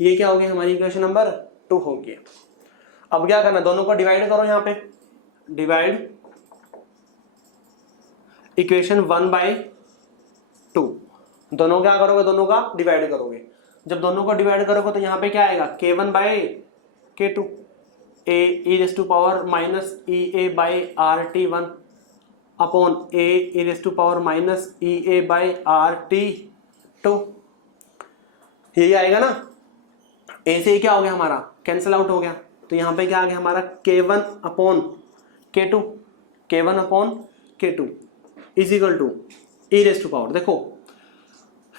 ये क्या होगी हमारी इक्वेशन नंबर 2 होगी। अब क्या करना, दोनों को डिवाइड करो, यहाँ पे डिवाइड इक्वेशन 1 बाई 2, दोनों क्या करोगे, दोनों का डिवाइड करोगे। जब दोनों को डिवाइड करोगे तो यहाँ पे क्या आएगा K1 by K2 A E raise to power minus E A by R T one upon A E raise to power minus E A by R T two, यही आएगा ना। ए से क्या हो गया हमारा, कैंसिल आउट हो गया, तो यहाँ पे क्या आ गया हमारा K1 upon K2, K1 upon K2 is equal to E raise to power, देखो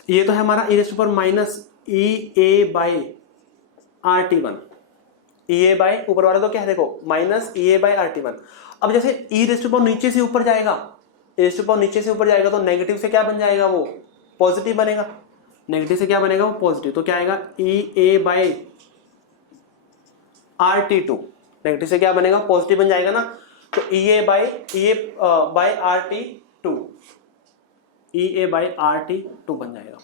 ये तो है हमारा E raise to power minus E A by R T one, E A by ऊपर वाला तो क्या है देखो minus E A by R T one. अब जैसे ई रेस टू पावर नीचे से ऊपर जाएगा, ई रेस टू पावर नीचे से ऊपर जाएगा तो नेगेटिव से क्या बन जाएगा, वो पॉजिटिव बनेगा, नेगेटिव से क्या बनेगा वो पॉजिटिव, तो क्या आएगा E A by R T two, negative से क्या बनेगा पॉजिटिव बन जाएगा ना, तो E A by R T two, E A by R T two बन जाएगा।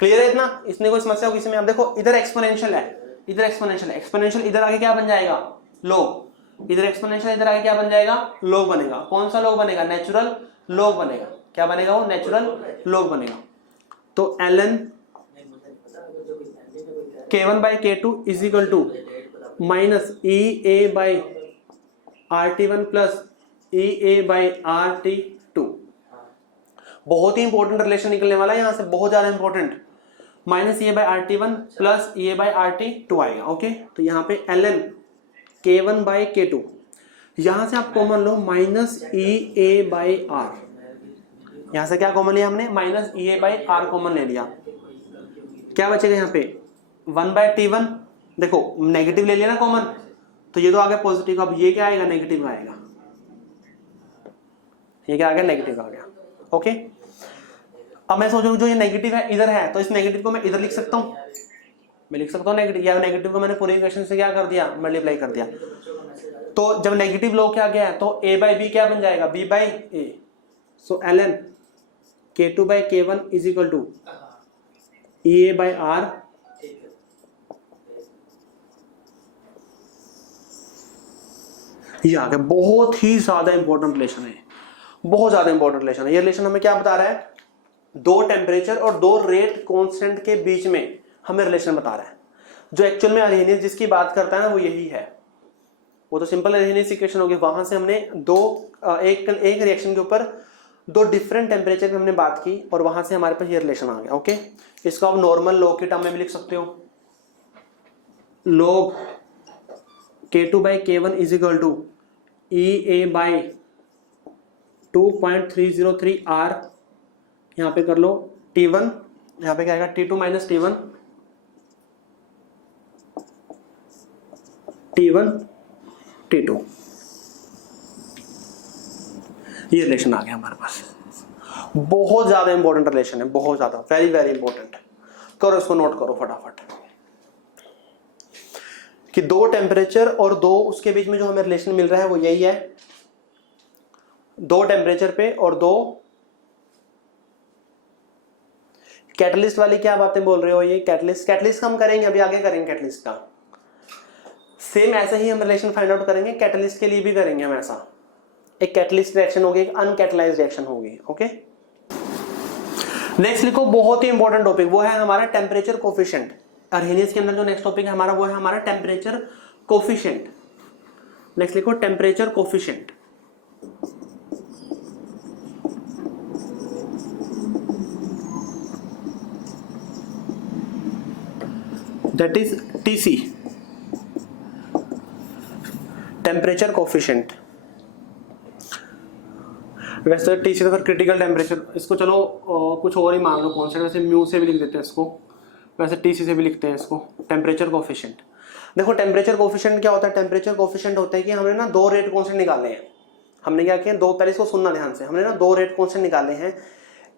क्लियर है इतना, इसमें कोई समस्या होगी इसमें। आप देखो इधर एक्सपोनेंशियल है, इधर एक्सपोनेंशियल है, एक्सपोनेंशियल इधर आगे क्या बन जाएगा लॉग, इधर एक्सपोनेंशियल इधर आगे क्या बन जाएगा लॉग बनेगा। कौन सा लॉग बनेगा, नेचुरल लॉग बनेगा, क्या बनेगा वो नेचुरल लॉग बनेगा। तो ln K1 by K2 is equal to minus E A by R T one plus E A by R T two. बहुत ही इंपॉर्टेंट रिलेशन निकलने वाला है यहाँ से, बहुत ज्यादा important, minus E A by R T one plus E A by R T two आएगा। ओके, तो यहाँ पे ln K1 बाई K2, यहां से आप कॉमन लो minus E A by R, यहां से क्या कॉमन लिया हमने minus E A by R common ले लिया, क्या बचेगा यहाँ पे 1 बाई टी वन, देखो नेगेटिव ले लिया ना कॉमन, तो ये तो आ गया पॉजिटिव, अब ये क्या आएगा नेगेटिव आएगा, ये क्या आ गया नेगेटिव आ गया। ओके, अब मैं सोच रहा हूँ जो ये नेगेटिव है इधर है, तो इस नेगेटिव को मैं इधर लिख सकता हूँ, मैं लिख सकता हूँ नेगेटिव, या नेगेटिव को मैंने पूरी इक्वेशन से क्या कर दिया मल्टीप्लाई कर दिया। तो जब नेगेटिव लॉग क्या गया है तो a बाई बी क्या बन जाएगा b by A. So ln K2 by K1 is equal to E A by R, ये आ गया। बहुत ही ज्यादा इंपॉर्टेंट रिलेशन है, बहुत ज्यादा इंपॉर्टेंट रिलेशन है। ये रिलेशन हमें क्या बता रहा है, दो टेम्परेचर और दो रेट कांस्टेंट के बीच में हमें रिलेशन बता रहा है। जो एक्चुअल में अरहेनियस जिसकी बात करता है ना वो यही है, वो तो सिंपल अरहेनियस इक्वेशन होगी। वहां से हमने एक रिएक्शन के ऊपर दो डिफरेंट टेम्परेचर की हमने बात की और वहां से हमारे पास ये रिलेशन आ गया। ओके, इसको आप नॉर्मल लॉग के टर्म में भी लिख सकते हो, log K2 by K1 is equal to E A by 2.303 R, यहाँ पे कर लो T1, यहाँ पे क्या आएगा T2 माइनस T1 T2, ये रिलेशन आ गया हमारे पास। बहुत ज्यादा इंपॉर्टेंट रिलेशन है, बहुत ज्यादा, वेरी वेरी इंपॉर्टेंट। करो इसको, नोट करो फटाफट कि दो टेम्परेचर और दो उसके बीच में जो हमें रिलेशन मिल रहा है वो यही है, दो टेम्परेचर पे और दो कैटलिस्ट वाली क्या बातें बोल रहे हो, ये कैटलिस्ट हम करेंगे अभी आगे करेंगे कैटलिस्ट का। सेम ऐसे ही हम रिलेशन फाइंड आउट करेंगे, कैटलिस्ट के लिए भी करेंगे हम ऐसा। एक कैटलिस्ट रिएक्शन होगी, एक अनकैटलाइज्ड रिएक्शन होगी। ओके, नेक्स्ट लिखो, बहुत ही इंपॉर्टेंट टॉपिक, वो है हमारा टेम्परेचर कोफिशिएंट। अरहेनियस के अंदर जो नेक्स्ट टॉपिक है हमारा वो है हमारा टेम्परेचर कोफिशिएंट। नेक्स्ट लिखो temperature coefficient. That is TC, temperature coefficient. वैसे टी से तो फिर क्रिटिकल टेम्परेचर, इसको चलो कुछ और ही मान लो कॉन्स्टेंट, वैसे म्यू से भी लिख देते हैं इसको, वैसे टी से भी लिखते हैं इसको टेम्परेचर कोफिशिएंट। देखो टेम्परेचर कोफिशिएंट क्या होता है, टेम्परेचर कोफिशिएंट होता है कि हमने ना दो रेट कॉन्स्टेंट निकाले हैं। हमने क्या किया, दो, पहले इसको सुनना ध्यान से, हमने ना दो रेट कॉन्स्टेंट निकाले हैं।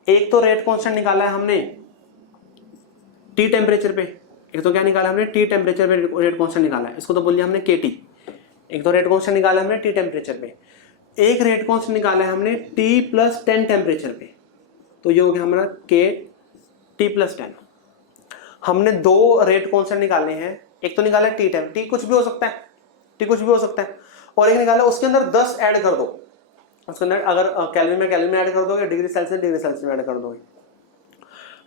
एक तो रेट कॉन्स्टेंट निकाला है हमने टी टेम्परेचर पे, एक तो क्या निकाला हमने टी टेम्परेचर पे रेट कॉन्स्टेंट निकाला है, इसको तो बोल दिया हमने के टी। एक तो रेट कॉन्स्टेंट निकाला हमने टी टेम्परेचर पे, एक रेट कॉन्स्टेंट निकाला है हमने टी प्लस 10 टेम्परेचर पे, तो ये हो गया हमारा के टी प्लस 10। हमने दो रेट कॉन्स्टेंट निकाले हैं, एक तो निकाला टी टेम, टी कुछ भी हो सकता है, टी कुछ भी हो सकता है, और एक निकाला उसके अंदर 10 ऐड कर दो, उसके अंदर अगर केल्विन में ऐड कर दोगे, डिग्री सेल्सियस में ऐड कर दोगे,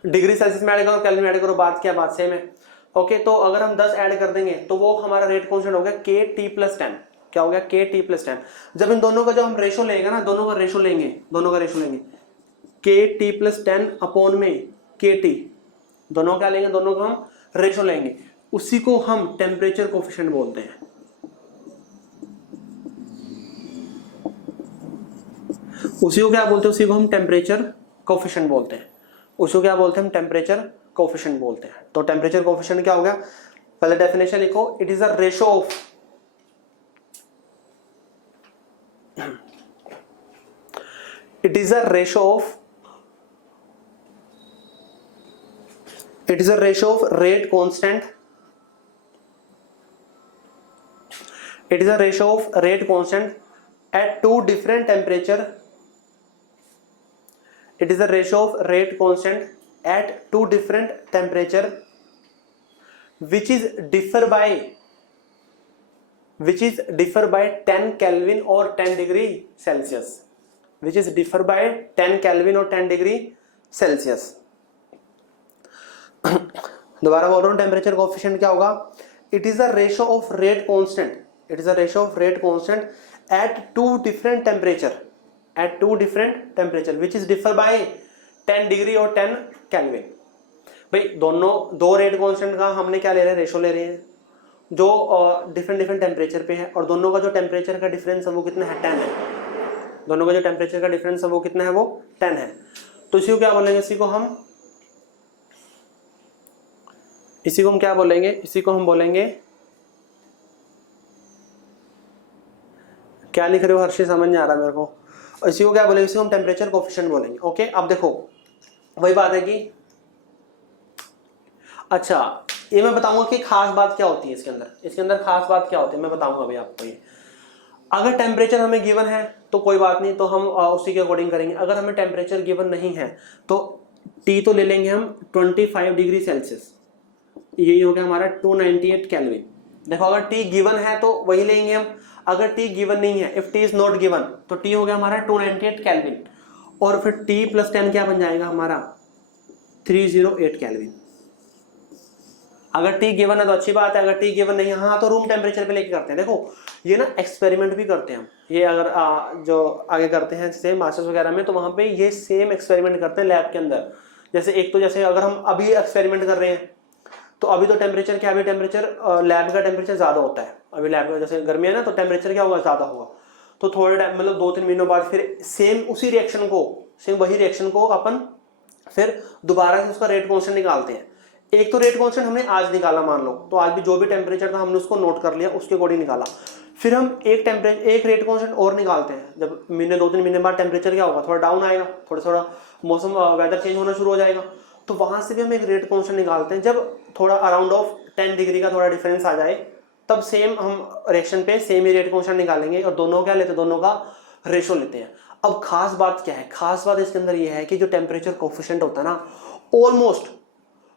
डिग्री सेल्सियस में ऐड करो, केल्विन में ऐड करो, बात क्या, बात सेम है। ओके, तो अगर हम 10 ऐड कर देंगे तो वो हमारा रेट कॉन्स्टेंट हो गया के टी प्लस 10। क्या हो गया, के टी प्लस 10। जब इन दोनों का जब हम रेशो लेंगे ना, दोनों का रेशो लेंगे के टी प्लस 10 अपॉन में के टी, दोनों क्या लेंगे, दोनों का हम रेशो लेंगे, उसी को हम टेम्परेचर कोफिशिएंट बोलते हैं। उसी को क्या बोलते हैं, उसी को हम टेम्परेचर कोफिशिएंट बोलते हैं, उसको क्या बोलते हैं हम टेम्परेचर कोफिशिएंट बोलते हैं। तो टेम्परेचर कोफिशिएंट क्या हो गया, पहले डेफिनेशन लिखो, it is a ratio of, it is a ratio of rate constant, it is a ratio of rate constant at two different temperature, it is a ratio of rate constant at two different temperature which is differ by 10 Kelvin or 10 degree Celsius, which is differ by 10 Kelvin or 10 degree Celsius। दोबारा बोल रहा हूँ, temperature coefficient क्या होगा, it is a ratio of rate constant, it is a ratio of rate constant at two different temperature which is differ by 10 degree और 10 kelvin. भाई दोनों दो रेट कांस्टेंट का हमने क्या ले रहे हैं, रेशो ले रहे हैं, जो डिफरेंट टेम्परेचर पे है, और दोनों का जो टेम्परेचर का डिफरेंस है वो कितना है, 10 है। दोनों का जो टेम्परेचर का डिफरेंस है वो कितना है, वो 10 है। तो इसी को क्या बोलेंगे, इसी को हम क्या बोलेंगे, इसी को हम बोलेंगे, क्या लिख रहे हो हर्षी, समझ नहीं आ रहा मेरे को। इसी को क्या बोलेंगे, इसी को हम टेम्परेचर कोफिशिएंट बोलेंगे। ओके, अब देखो वही बात है कि अच्छा ये मैं बताऊंगा कि खास बात क्या होती है इसके अंदर खास बात क्या होती है मैं बताऊंगा अभी आपको। ये अगर टेम्परेचर हमें गिवन है तो कोई बात नहीं, तो हम उसी के अकॉर्डिंग करेंगे। अगर हमें टेम्परेचर गिवन नहीं है तो टी तो ले लेंगे हम 25 डिग्री सेल्सियस, यही हो गया हमारा 298 केल्विन। देखो अगर टी गिवन है तो वही लेंगे हम, अगर टी गिवन नहीं है, if T is not given, तो टी हो गया हमारा 298 केल्विन, और फिर टी प्लस 10 क्या बन जाएगा हमारा 308 केल्विन। अगर टी गिवन है तो अच्छी बात है, अगर टी गिवन नहीं है हाँ तो रूम टेम्परेचर पे लेके करते हैं। देखो ये ना एक्सपेरिमेंट भी करते हैं हम, ये अगर जो आगे करते हैं जैसे मास्टर्स वगैरह में, तो वहाँ पे ये सेम एक्सपेरिमेंट करते हैं लैब के अंदर। जैसे एक तो जैसे अगर हम अभी एक्सपेरिमेंट कर रहे हैं तो अभी तो टेम्परेचर क्या, अभी टेम्परेचर लैब का टेम्परेचर ज़्यादा होता है, अभी लैब में जैसे गर्मी है ना तो टेम्परेचर क्या होगा, ज़्यादा होगा। तो थोड़े टाइम मतलब 2-3 महीनों बाद फिर सेम वही रिएक्शन को अपन फिर दोबारा से उसका रेट कांस्टेंट निकालते हैं। एक तो रेट कांस्टेंट हमने आज निकाला मान लो, तो आज भी जो भी टेम्परेचर था हमने उसको नोट कर लिया, उसके अकॉर्डिंग निकाला। फिर हम एक रेट कांस्टेंट और निकालते हैं, जब 2-3 महीने बाद टेम्परेचर क्या होगा, थोड़ा डाउन आएगा, थोड़ा मौसम वेदर चेंज होना शुरू हो जाएगा, तो वहां से भी हम एक रेट कांस्टेंट निकालते हैं। जब थोड़ा अराउंड ऑफ 10 डिग्री का थोड़ा डिफरेंस आ जाए तब सेम हम रिएक्शन पे सेम ही रेट कांस्टेंट निकालेंगे, और दोनों क्या लेते हैं, दोनों का रेशो लेते हैं। अब खास बात क्या है, खास बात इसके अंदर यह है कि जो टेम्परेचर कोफिशिएंट होता है ना, ऑलमोस्ट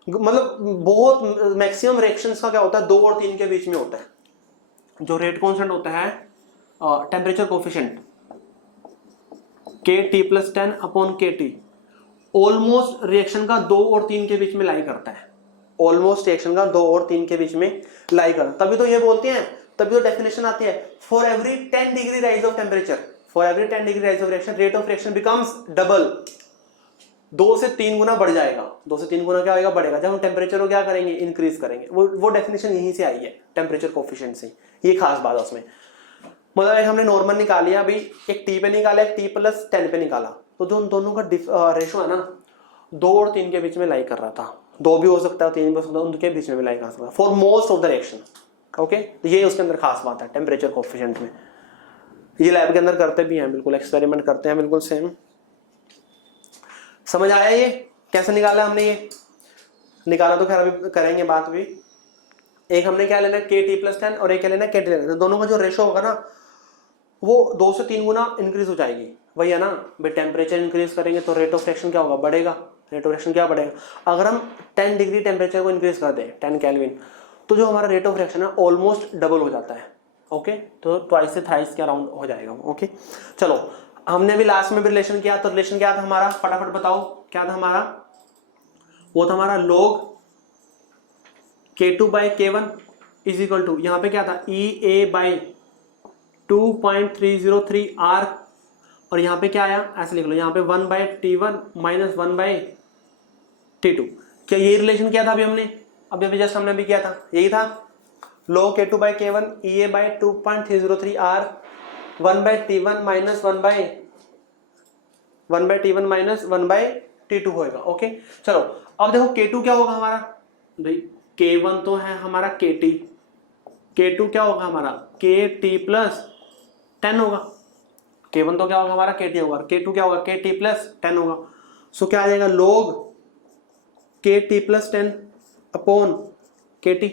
मतलब बहुत मैक्सिमम रिएक्शंस का क्या होता है 2 और 3 के बीच में होता है। जो रेट कांस्टेंट होता है टेम्परेचर कोफिशिएंट के टी प्लस 10 अपॉन के टी, ऑलमोस्ट रिएक्शन का 2 और 3 के बीच में लाई करता है, ऑलमोस्ट रिएक्शन का 2 और 3 के बीच में लाई करता है। तभी तो ये बोलते हैं, तभी तो डेफिनेशन आती है, for every 10 degree rise of temperature, for every 10 degree rise of reaction, rate of reaction becomes double, 2 से 3 गुना बढ़ जाएगा। 2 से 3 गुना क्या होगा, बढ़ेगा। जब हम टेम्परेचर को क्या करेंगे, इंक्रीज करेंगे। वो डेफिनेशन यहीं से आई है, टेम्परेचर कोफिशिएंट से। ये खास बात है उसमें। मतलब एक हमने नॉर्मल निकाल लिया, अभी एक टी पे निकाला, एक टी प्लस 10 पे निकाला, तो जो उन दोनों का रेशो है ना 2 और 3 के बीच में लाई कर रहा था। 2 भी हो सकता है, 3 भी हो सकता है, उनके बीच में भी लाई कर सकता है for most of the reaction. Okay, तो ये उसके अंदर खास बात है टेम्परेचर कोफिशिएंट में। ये लैब के अंदर करते भी हैं, बिल्कुल एक्सपेरिमेंट करते हैं, बिल्कुल सेम। समझ आया ये कैसे निकाला हमने? ये निकाला तो खैर अभी करेंगे बात भी। एक हमने क्या लेना है के टी प्लस 10 और एक क्या लेना है के टी लेना है। दोनों का जो रेशो होगा ना वो 2 से 3 गुना इंक्रीज हो जाएगी। वही है ना भाई, टेम्परेचर इंक्रीज करेंगे तो रेट ऑफ रिएक्शन क्या होगा, बढ़ेगा। रेट ऑफ रिएक्शन क्या बढ़ेगा? अगर हम 10 डिग्री टेम्परेचर को इंक्रीज कर दें 10 केल्विन, तो जो हमारा रेट ऑफ रिएक्शन है ऑलमोस्ट डबल हो जाता है। ओके, तो ट्वाइस से थ्राइस के अराउंड हो जाएगा। ओके, चलो हमने भी लास्ट में भी रिलेशन किया, तो रिलेशन क्या था हमारा, फटाफट बताओ क्या था हमारा? वो था हमारा log K2 by K1 is equal to, यहाँ पे क्या था EA बाई 2.303 R, और यहाँ पे क्या आया ऐसे लिख लो, यहाँ पे 1 by T1 minus 1 by T2। क्या ये रिलेशन किया था अभी हमने? अभी जस्ट हमने भी किया था, यही था log K2 by K1 EA by 2.303 R 1 by T1 minus 1 by T1 minus 1 by T2 होएगा। ओके, चलो अब देखो K2 क्या होगा हमारा भाई, K1 तो है हमारा KT, K2 क्या होगा हमारा KT प्लस 10 होगा। K1 तो क्या होगा हमारा KT होगा, K2 क्या होगा KT प्लस 10 होगा। सो क्या आ जाएगा log KT plus 10 upon KT,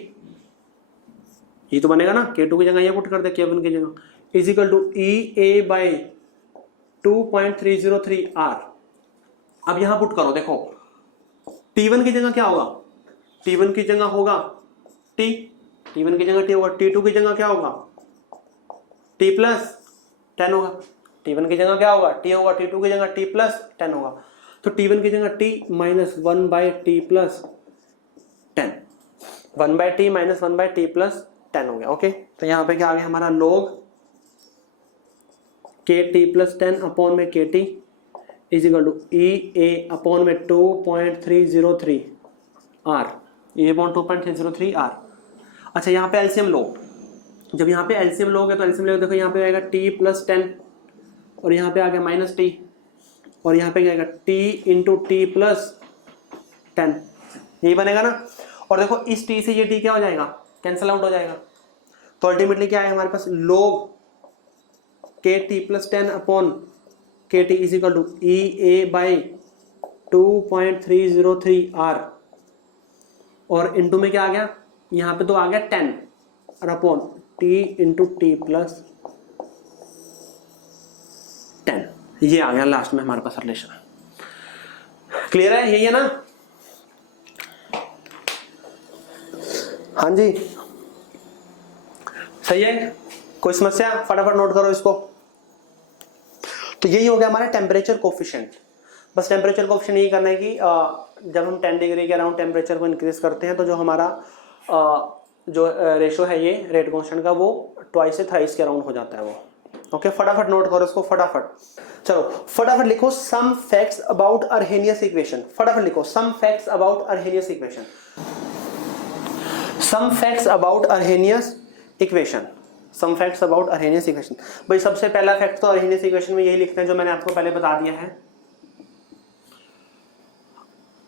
ये तो बनेगा ना। K2 की जगह ये पुट कर दे K1 की जगह, is equal to EA by 2.303 R। अब यहां पुट करो, देखो T1 की जगह क्या होगा, T1 की जगह होगा T, T1 की जगह T होगा, T2 की जगह क्या होगा T प्लस 10 होगा, T1 की जगह क्या होगा T होगा, T2 की जगह T प्लस 10 होगा। तो T1 की जगह T minus 1 by T plus 10, 1 by T minus 1 by T plus 10 हो गया। ओके, तो यहाँ पे क्या आ गया हमारा log KT प्लस 10 अपॉन में KT is equal to EA upon में 2.303 R, ये अपॉन 2.303 R। अच्छा, यहाँ पे एलसीएम लो, जब यहाँ पे एलसीएम लोगे तो एलसीएम लोगे, देखो यहाँ पे आएगा T प्लस 10 और यहाँ पे आ गया माइनस T, और यहाँ पे क्या आएगा T इंटू T प्लस 10, यही बनेगा ना। और देखो इस T से ये T क्या हो जाएगा, कैंसल आउट हो जाएगा। तो अल्टीमेटली क्या है हमारे पास log KT plus 10 upon KT is equal to EA by 2.303 R, और इंटू में क्या आ गया, यहाँ पे तो आ गया 10 और upon T into T plus 10, ये आ गया लास्ट में हमारे पास रिलेशन। क्लियर है, यही है ना? हाँ जी, सही है, कोई समस्या? फटाफट नोट करो इसको। तो यही हो गया हमारा टेम्परेचर कोफिशिएंट। बस टेम्परेचर कोफिशिएंट यही करना है कि जब हम 10 डिग्री के अराउंड टेम्परेचर को इंक्रीज करते हैं तो जो हमारा जो रेशो है ये रेट कांस्टेंट का, वो ट्वाइस से थ्राइस के अराउंड हो जाता है वो। ओके, फटाफट नोट करो इसको, फटाफट। चलो फटाफट लिखो some facts about Arrhenius equation. फटाफट लिखो some facts about Arrhenius equation. Some facts about Arrhenius equation. Some facts about Arrhenius equation. भाई सबसे पहला फैक्ट तो अर्हेनियस इक्वेशन में यही लिखते हैं जो मैंने आपको पहले बता दिया है,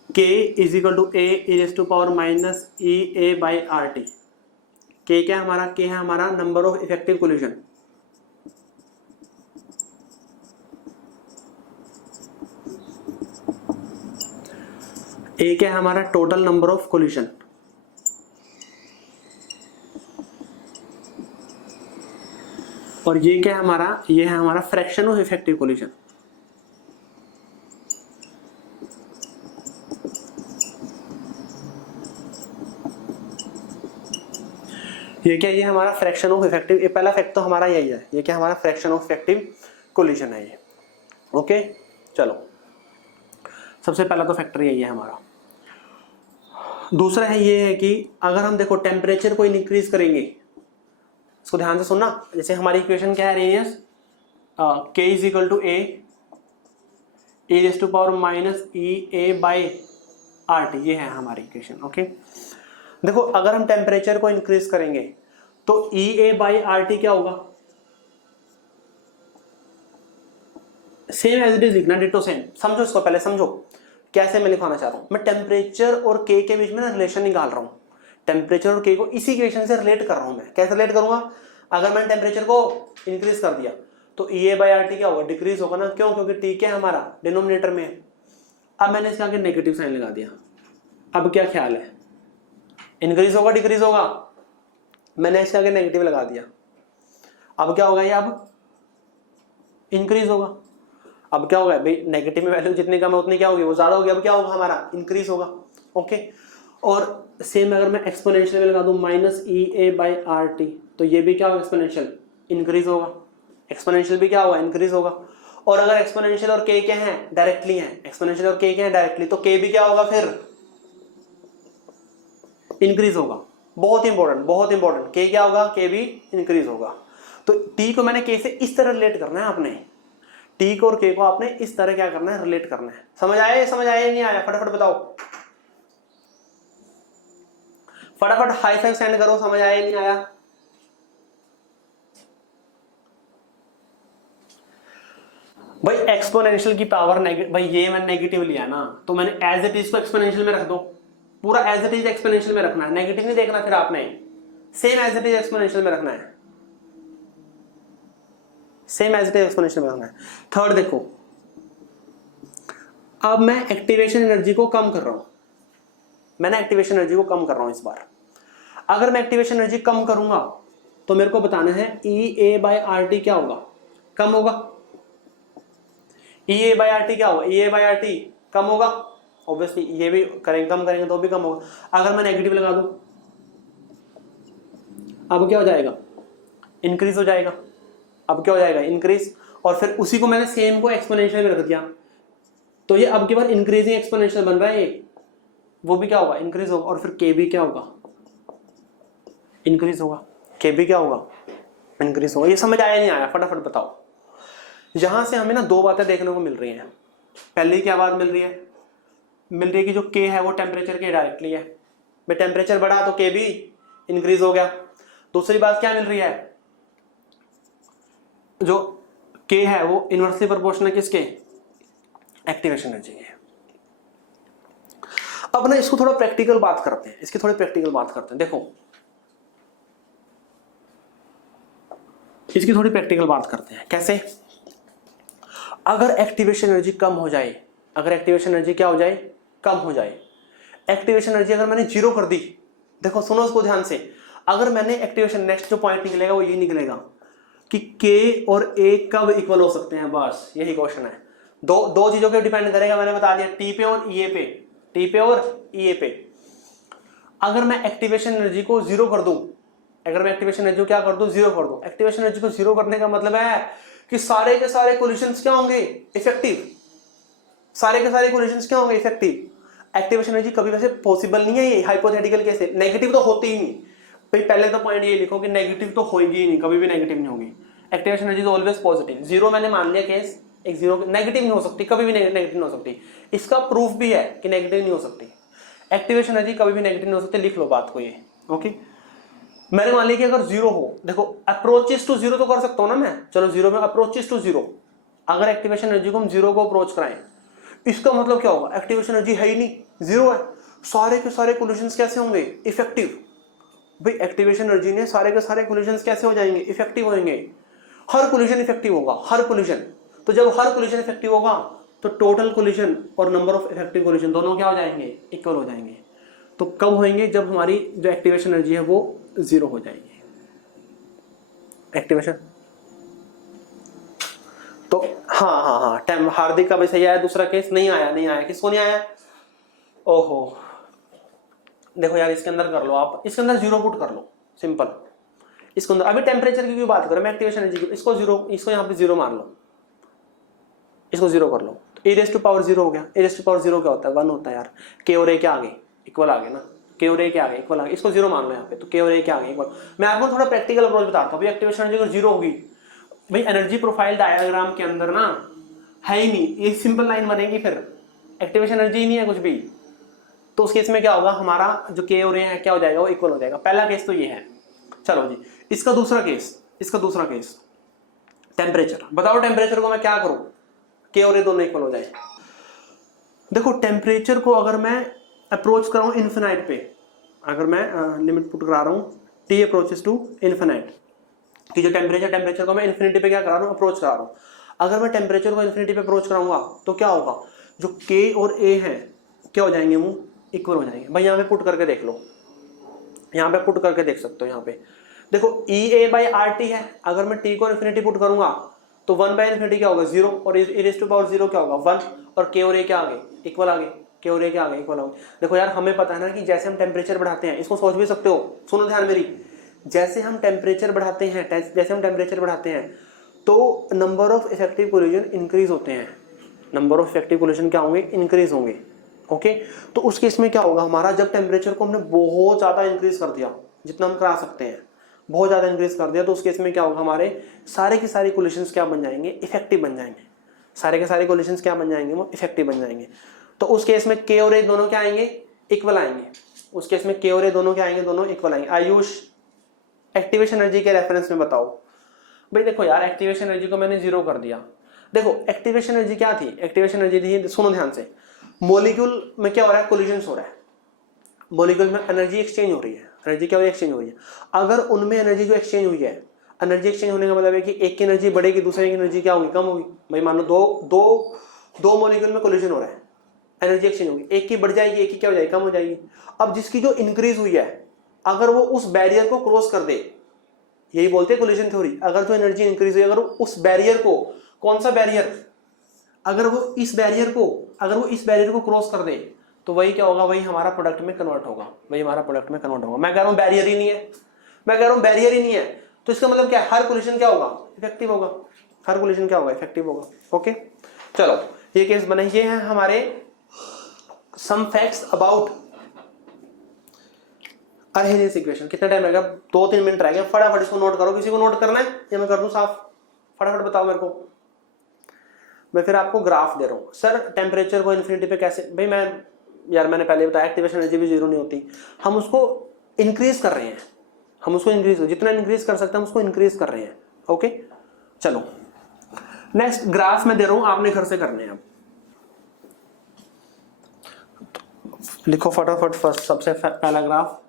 K is equal to A E raise to power minus EA by RT। K क्या है हमारा? K है हमारा number of effective collision. A क्या है हमारा? Total number of collision. और ये क्या है हमारा? ये है हमारा फ्रैक्शन ऑफ इफेक्टिव कोलिजन। ये क्या, ये हमारा फ्रैक्शन ऑफ इफेक्टिव, ये पहला फैक्ट तो हमारा यही है। ये क्या हमारा? फ्रैक्शन ऑफ इफेक्टिव कोलिजन है ये। ओके, चलो सबसे पहला तो फैक्टर यही है हमारा। दूसरा है ये है कि अगर हम देखो टेम्परेचर को इंक्रीज करेंगे, इसको ध्यान से सुनना। जैसे हमारी इक्वेशन क्या है, radius K is equal to A E raise to power minus EA by RT, ये है हमारी इक्वेशन। ओके, देखो अगर हम टेम्परेचर को इंक्रीज करेंगे तो EA बाई RT क्या होगा? सेम एज इट इज लिखना, डिटो सेम। समझो इसको, पहले समझो कैसे मैं लिखवाना चाह रहा हूं। मैं टेम्परेचर और के बीच में ना रिलेशन निकाल रहा हूं, टेम्परेचर और के को इसी इक्वेशन से रिलेट कर रहा हूं मैं। कैसे रिलेट करूंगा? अगर मैंने टेम्परेचर को इंक्रीज कर दिया तो EA बाई RT क्या होगा? डिक्रीज होगा ना। क्यों? क्योंकि T क्या है हमारा डिनोमिनेटर में है। अब मैंने इसके आगे नेगेटिव साइन लगा दिया। अब क्या ख्याल है, इंक्रीज होगा डिक्रीज होगा? मैंने इसके आगे नेगेटिव लगा दिया। अब क्या होगा? ये अब इंक्रीज होगा। अब क्या होगा भाई, नेगेटिव में वैल्यू जितनी कम है उतनी क्या होगी, वो ज्यादा होगी। अब क्या होगा हमारा, इंक्रीज होगा। ओके, और सेम अगर मैं एक्सपोनेंशियल में लगा दूं -EA बाई RT, तो ये भी क्या होगा, एक्सपोनेंशियल इंक्रीज होगा। एक्सपोनेंशियल भी क्या होगा, इंक्रीज होगा। और अगर एक्सपोनेंशियल और के क्या है, डायरेक्टली है, एक्सपोनेंशियल और के क्या है, डायरेक्टली, तो के भी क्या होगा, फिर इंक्रीज होगा। बहुत इंपॉर्टेंट, बहुत इंपॉर्टेंट, के क्या होगा, के भी इंक्रीज होगा। तो टी को मैंने के से इस तरह रिलेट करना है आपने, टी को और के को आपने इस तरह क्या करना है, रिलेट करना है। समझ आया? समझ आया नहीं आया? फटाफट बताओ, फटाफट हाई फाइव सेंड करो। समझ आया नहीं आया? भाई एक्सपोनेंशियल की पावर नेगेटिव, भाई ये मैंने नेगेटिव लिया ना, तो मैंने एज इट इज को एक्सपोनेंशियल में रख दो। पूरा एज इट इज एक्सपोनेंशियल में रखना है, नेगेटिव नहीं देखना फिर आपने, same as it is exponential में रखना है, same as it is exponential में रखना है। थर्ड देखो, अब मैं एक्टिवेशन एनर्जी को कम कर रहा हूं, मैंने एक्टिवेशन एनर्जी को कम कर रहा हूं इस बार। अगर मैं एक्टिवेशन एनर्जी कम करूंगा तो मेरे को बताना है EA बाई RT क्या होगा, कम होगा। EA बाई RT क्या होगा, EA बाई RT कम होगा। ऑब्वियसली ये भी करेंगे, कम करेंगे तो भी कम होगा। अगर मैं नेगेटिव लगा दूं, अब क्या हो जाएगा, इंक्रीज हो जाएगा। अब क्या हो जाएगा, इंक्रीज। और फिर उसी को मैंने सेम को एक्सपोनेंशियल में रख दिया, तो ये अब की बार इंक्रीजिंग एक्सपोनेंशियल बन रहा है ये, वो भी क्या होगा, इंक्रीज होगा। और फिर के भी क्या होगा, इंक्रीज होगा। के भी क्या होगा, इंक्रीज होगा। ये समझ आया नहीं आया? फटाफट बताओ। यहां से हमें ना दो बातें देखने को मिल रही हैं। पहली क्या बात मिल रही है, मिल रही है कि जो के है वो टेम्परेचर के डायरेक्टली है। भाई टेम्परेचर बढ़ा तो के भी इंक्रीज हो गया। दूसरी बात क्या मिल रही है, जो के है वो इनवर्सली प्रोपोर्शनल किसके, एक्टिवेशन एनर्जी है। अब ना इसको थोड़ा प्रैक्टिकल बात करते हैं, इसकी थोड़ी प्रैक्टिकल बात करते हैं। देखो इसकी थोड़ी प्रैक्टिकल बात करते हैं। कैसे? अगर एक्टिवेशन एनर्जी कम हो जाए, अगर एक्टिवेशन एनर्जी क्या हो जाए, कम हो जाए। एक्टिवेशन एनर्जी अगर मैंने जीरो कर दी, देखो सुनो उसको ध्यान से, अगर मैंने एक्टिवेशन, नेक्स्ट जो पॉइंट निकलेगा वो ये निकलेगा कि के और ए कब इक्वल हो सकते हैं, बस यही क्वेश्चन है। दो चीजों पे डिपेंड करेगा, मैंने बता दिया, टी पे और ईए पे, टी पे और ईए पे। अगर मैं एक्टिवेशन एनर्जी को जीरो कर दूं, अगर मैं एक्टिवेशन एनर्जी को क्या कर दूं, जीरो कर दूं। एक्टिवेशन एनर्जी को जीरो करने का मतलब है कि सारे के सारे कोलिशंस क्या होंगे, इफेक्टिव। सारे के सारे कोलिशंस क्या होंगे, इफेक्टिव। एक्टिवेशन एनर्जी कभी वैसे पॉसिबल नहीं है, ये हाइपोथेटिकल केस है, नेगेटिव तो होती ही नहीं। भाई पहले तो पॉइंट ये लिखो कि नेगेटिव तो होगी ही नहीं, कभी भी नेगेटिव नहीं होगी। एक्टिवेशन एनर्जी तो ऑलवेज पॉजिटिव। जीरो मैंने मान लिया केस, एक जीरो नेगेटिव नहीं हो सकती, कभी भी नेगेटिव नहीं हो सकती। इसका प्रूफ भी है कि नेगेटिव नहीं हो सकती, एक्टिवेशन एनर्जी कभी भी नेगेटिव नहीं हो सकती। लिख लो बात को ये, ओके। मैंने मान लिया कि अगर जीरो हो, देखो अप्रोचेस टू जीरो तो कर सकता हूं ना मैं, चलो जीरो में अप्रोचेस टू जीरो। अगर एक्टिवेशन एनर्जी को हम जीरो को अप्रोच कराएं, इसका मतलब क्या होगा, एक्टिवेशन एनर्जी है ही नहीं, जीरो है। सारे के सारे कोलिशंस कैसे होंगे, इफेक्टिव। भाई एक्टिवेशन एनर्जी ने सारे के सारे कोलिशंस कैसे हो जाएंगे, इफेक्टिव होंगे। हर कोलिशन इफेक्टिव होगा, हर कोलिशन। तो जब हर कोलिशन इफेक्टिव होगा तो टोटल कोलिशन और नंबर ऑफ इफेक्टिव कोलिशन दोनों क्या हो जाएंगे, इक्वल हो जाएंगे। तो कब होंगे, जब हमारी जो एक्टिवेशन एनर्जी है वो जीरो हो जाएगी। एक्टिवेशन तो हाँ, टाइम हार्दिक का भी सही आया। दूसरा केस नहीं आया, नहीं आया, किसको नहीं आया, ओहो। देखो यार इसके अंदर कर लो आप, इसके अंदर जीरो पुट कर लो, सिंपल। इसके अंदर अभी टेम्परेचर की बात करें, मैं एक्टिवेशन एनर्जी की, इसको जीरो, इसको यहाँ पे जीरो मान लो, इसको जीरो कर लो, तो ए रेज़ टू पावर जीरो हो गया। ए रेज़ टू पावर जीरो क्या होता है, 1 होता है यार। के और ए क्या आगे, इक्वल आ गए ना, के और ए क्या आगे, इक्वल आ गए। इसको जीरो मान लो यहाँ पे, तो के और ए क्या आगे, इक्वल। मैं आपको थोड़ा प्रैक्टिकल अप्रोच बताता हूँ। एक्टिवेशन एनर्जी अगर जीरो होगी, भाई एनर्जी प्रोफाइल डायग्राम के अंदर ना है ही नहीं, ये सिंपल लाइन बनेगी, फिर एक्टिवेशन एनर्जी ही नहीं है कुछ भी। तो उस केस में क्या होगा, हमारा जो के और ए है क्या हो जाएगा, वो इक्वल हो जाएगा। पहला केस तो ये है। चलो जी, इसका दूसरा केस, टेम्परेचर। बताओ टेम्परेचर को मैं क्या करूं, के और ए दोनों इक्वल हो जाए। देखो टेम्परेचर को अगर मैं अप्रोच कराऊँ इन्फिनाइट पे, अगर मैं लिमिट पुट करा रहा हूँ टी अप्रोचेस टू इन्फिनाइट, कि जो टेम्परेचर को मैं इन्फिनिटी पे क्या करा रहा हूँ, अप्रोच करा रहा हूँ। अगर मैं टेम्परेचर को इन्फिनिटी पे अप्रोच कराऊंगा तो क्या होगा, जो के और ए हैं क्या हो जाएंगे, वो इक्वल हो जाएंगे। भाई यहाँ पे पुट करके देख लो, यहाँ पे पुट करके देख सकते हो। यहाँ पे देखो ई ए बाई आर टी है, अगर मैं टी को इन्फिनिटी पुट करूंगा तो 1 बाई इन्फिनिटी क्या होगा 0, और e रेज़ टू पावर 0 क्या होगा 1, और के और ए क्या आ गए इक्वल आ गए, के और ए क्या आ गए इक्वल आ गए। देखो यार हमें पता है ना कि जैसे हम टेम्परेचर बढ़ाते हैं, इसको सोच भी सकते हो, सुनो ध्यान मेरी, जैसे हम टेम्परेचर बढ़ाते हैं तो number of effective collision increase होते हैं, नंबर ऑफ इफेक्टिव कोलिजन क्या होंगे, इंक्रीज होंगे। ओके, तो उस केस में क्या होगा हमारा, जब टेम्परेचर को हमने बहुत ज्यादा इंक्रीज कर दिया, जितना हम करा सकते हैं बहुत ज्यादा इंक्रीज कर दिया, तो उस केस में क्या होगा, हमारे सारे के सारे कोलिजन्स क्या बन जाएंगे, इफेक्टिव बन जाएंगे। सारे के सारे कोलिजन्स क्या बन जाएंगे, वो इफेक्टिव बन जाएंगे। तो उस केस में के और ए दोनों क्या आएंगे, इक्वल आएंगे। उस केस में के और ए दोनों क्या आएंगे, दोनों इक्वल आएंगे। आयुष एक्टिवेशन एनर्जी के रेफरेंस में बताओ। भाई देखो यार एक्टिवेशन एनर्जी को मैंने 0 कर दिया। देखो एक्टिवेशन एनर्जी क्या थी, एक्टिवेशन एनर्जी थी, सुनो ध्यान से, मॉलिक्यूल में क्या हो रहा है, कोलिजन्स हो रहा है, मॉलिक्यूल में एनर्जी एक्सचेंज हो रही है, एनर्जी क्या हो रही है, एक्सचेंज हो रही है। अगर उनमें एनर्जी जो एक्सचेंज हुई है, एनर्जी एक्सचेंज होने का मतलब है कि एक की एनर्जी बढ़ेगी, दूसरे की एनर्जी क्या होगी, कम होगी। भाई मान लो दो मॉलिक्यूल में कोलिजन हो रहा है, एनर्जी एक्सचेंज होगी, एक की बढ़ जाएगी, एक की क्या हो जाएगी, कम हो जाएगी। अब जिसकी जो इंक्रीज हुई है, अगर वो उस बैरियर को क्रॉस कर दे, यही बोलते हैं कोलिजन थ्योरी, अगर जो एनर्जी इंक्रीज हुई, अगर उस बैरियर को, कौन सा बैरियर, अगर वो इस बैरियर को क्रॉस कर दे, तो वही क्या होगा, वही हमारा प्रोडक्ट में कन्वर्ट होगा, वही हमारा प्रोडक्ट में कन्वर्ट होगा। मैं कह रहा हूं बैरियर ही नहीं है, तो इसका मतलब क्या है, हर कोलिजन क्या होगा, इफेक्टिव होगा, हर कोलिजन क्या होगा, इफेक्टिव होगा। ओके चलो ये केस बने, ये हैं हमारे some facts about Arrhenius equation. कितना टाइम रहेगा, 2-3 मिनट रह गए, फटाफट इसको नोट करो। किसी को नोट करना है या मैं कर दूं साफ, फटाफट बताओ मेरे को। मैं फिर आपको ग्राफ दे रहा हूं, सर टेम्परेचर को इन्फिनिटी पे कैसे, भाई मैंने पहले बताया एक्टिवेशन एनर्जी भी 0 नहीं होती, हम उसको इंक्रीज कर रहे हैं, हम उसको जितना इंक्रीज कर सकते हैं हम उसको इंक्रीज कर रहे हैं। ओके चलो नेक्स्ट ग्राफ में दे रहा हूं, आपने घर से करने हैं। अब लिखो फटाफट, फर्स्ट सबसे पहला ग्राफ,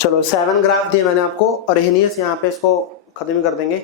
चलो 7 ग्राफ दिए मैंने आपको, अरहेनियस यहाँ पे इसको खत्म कर देंगे।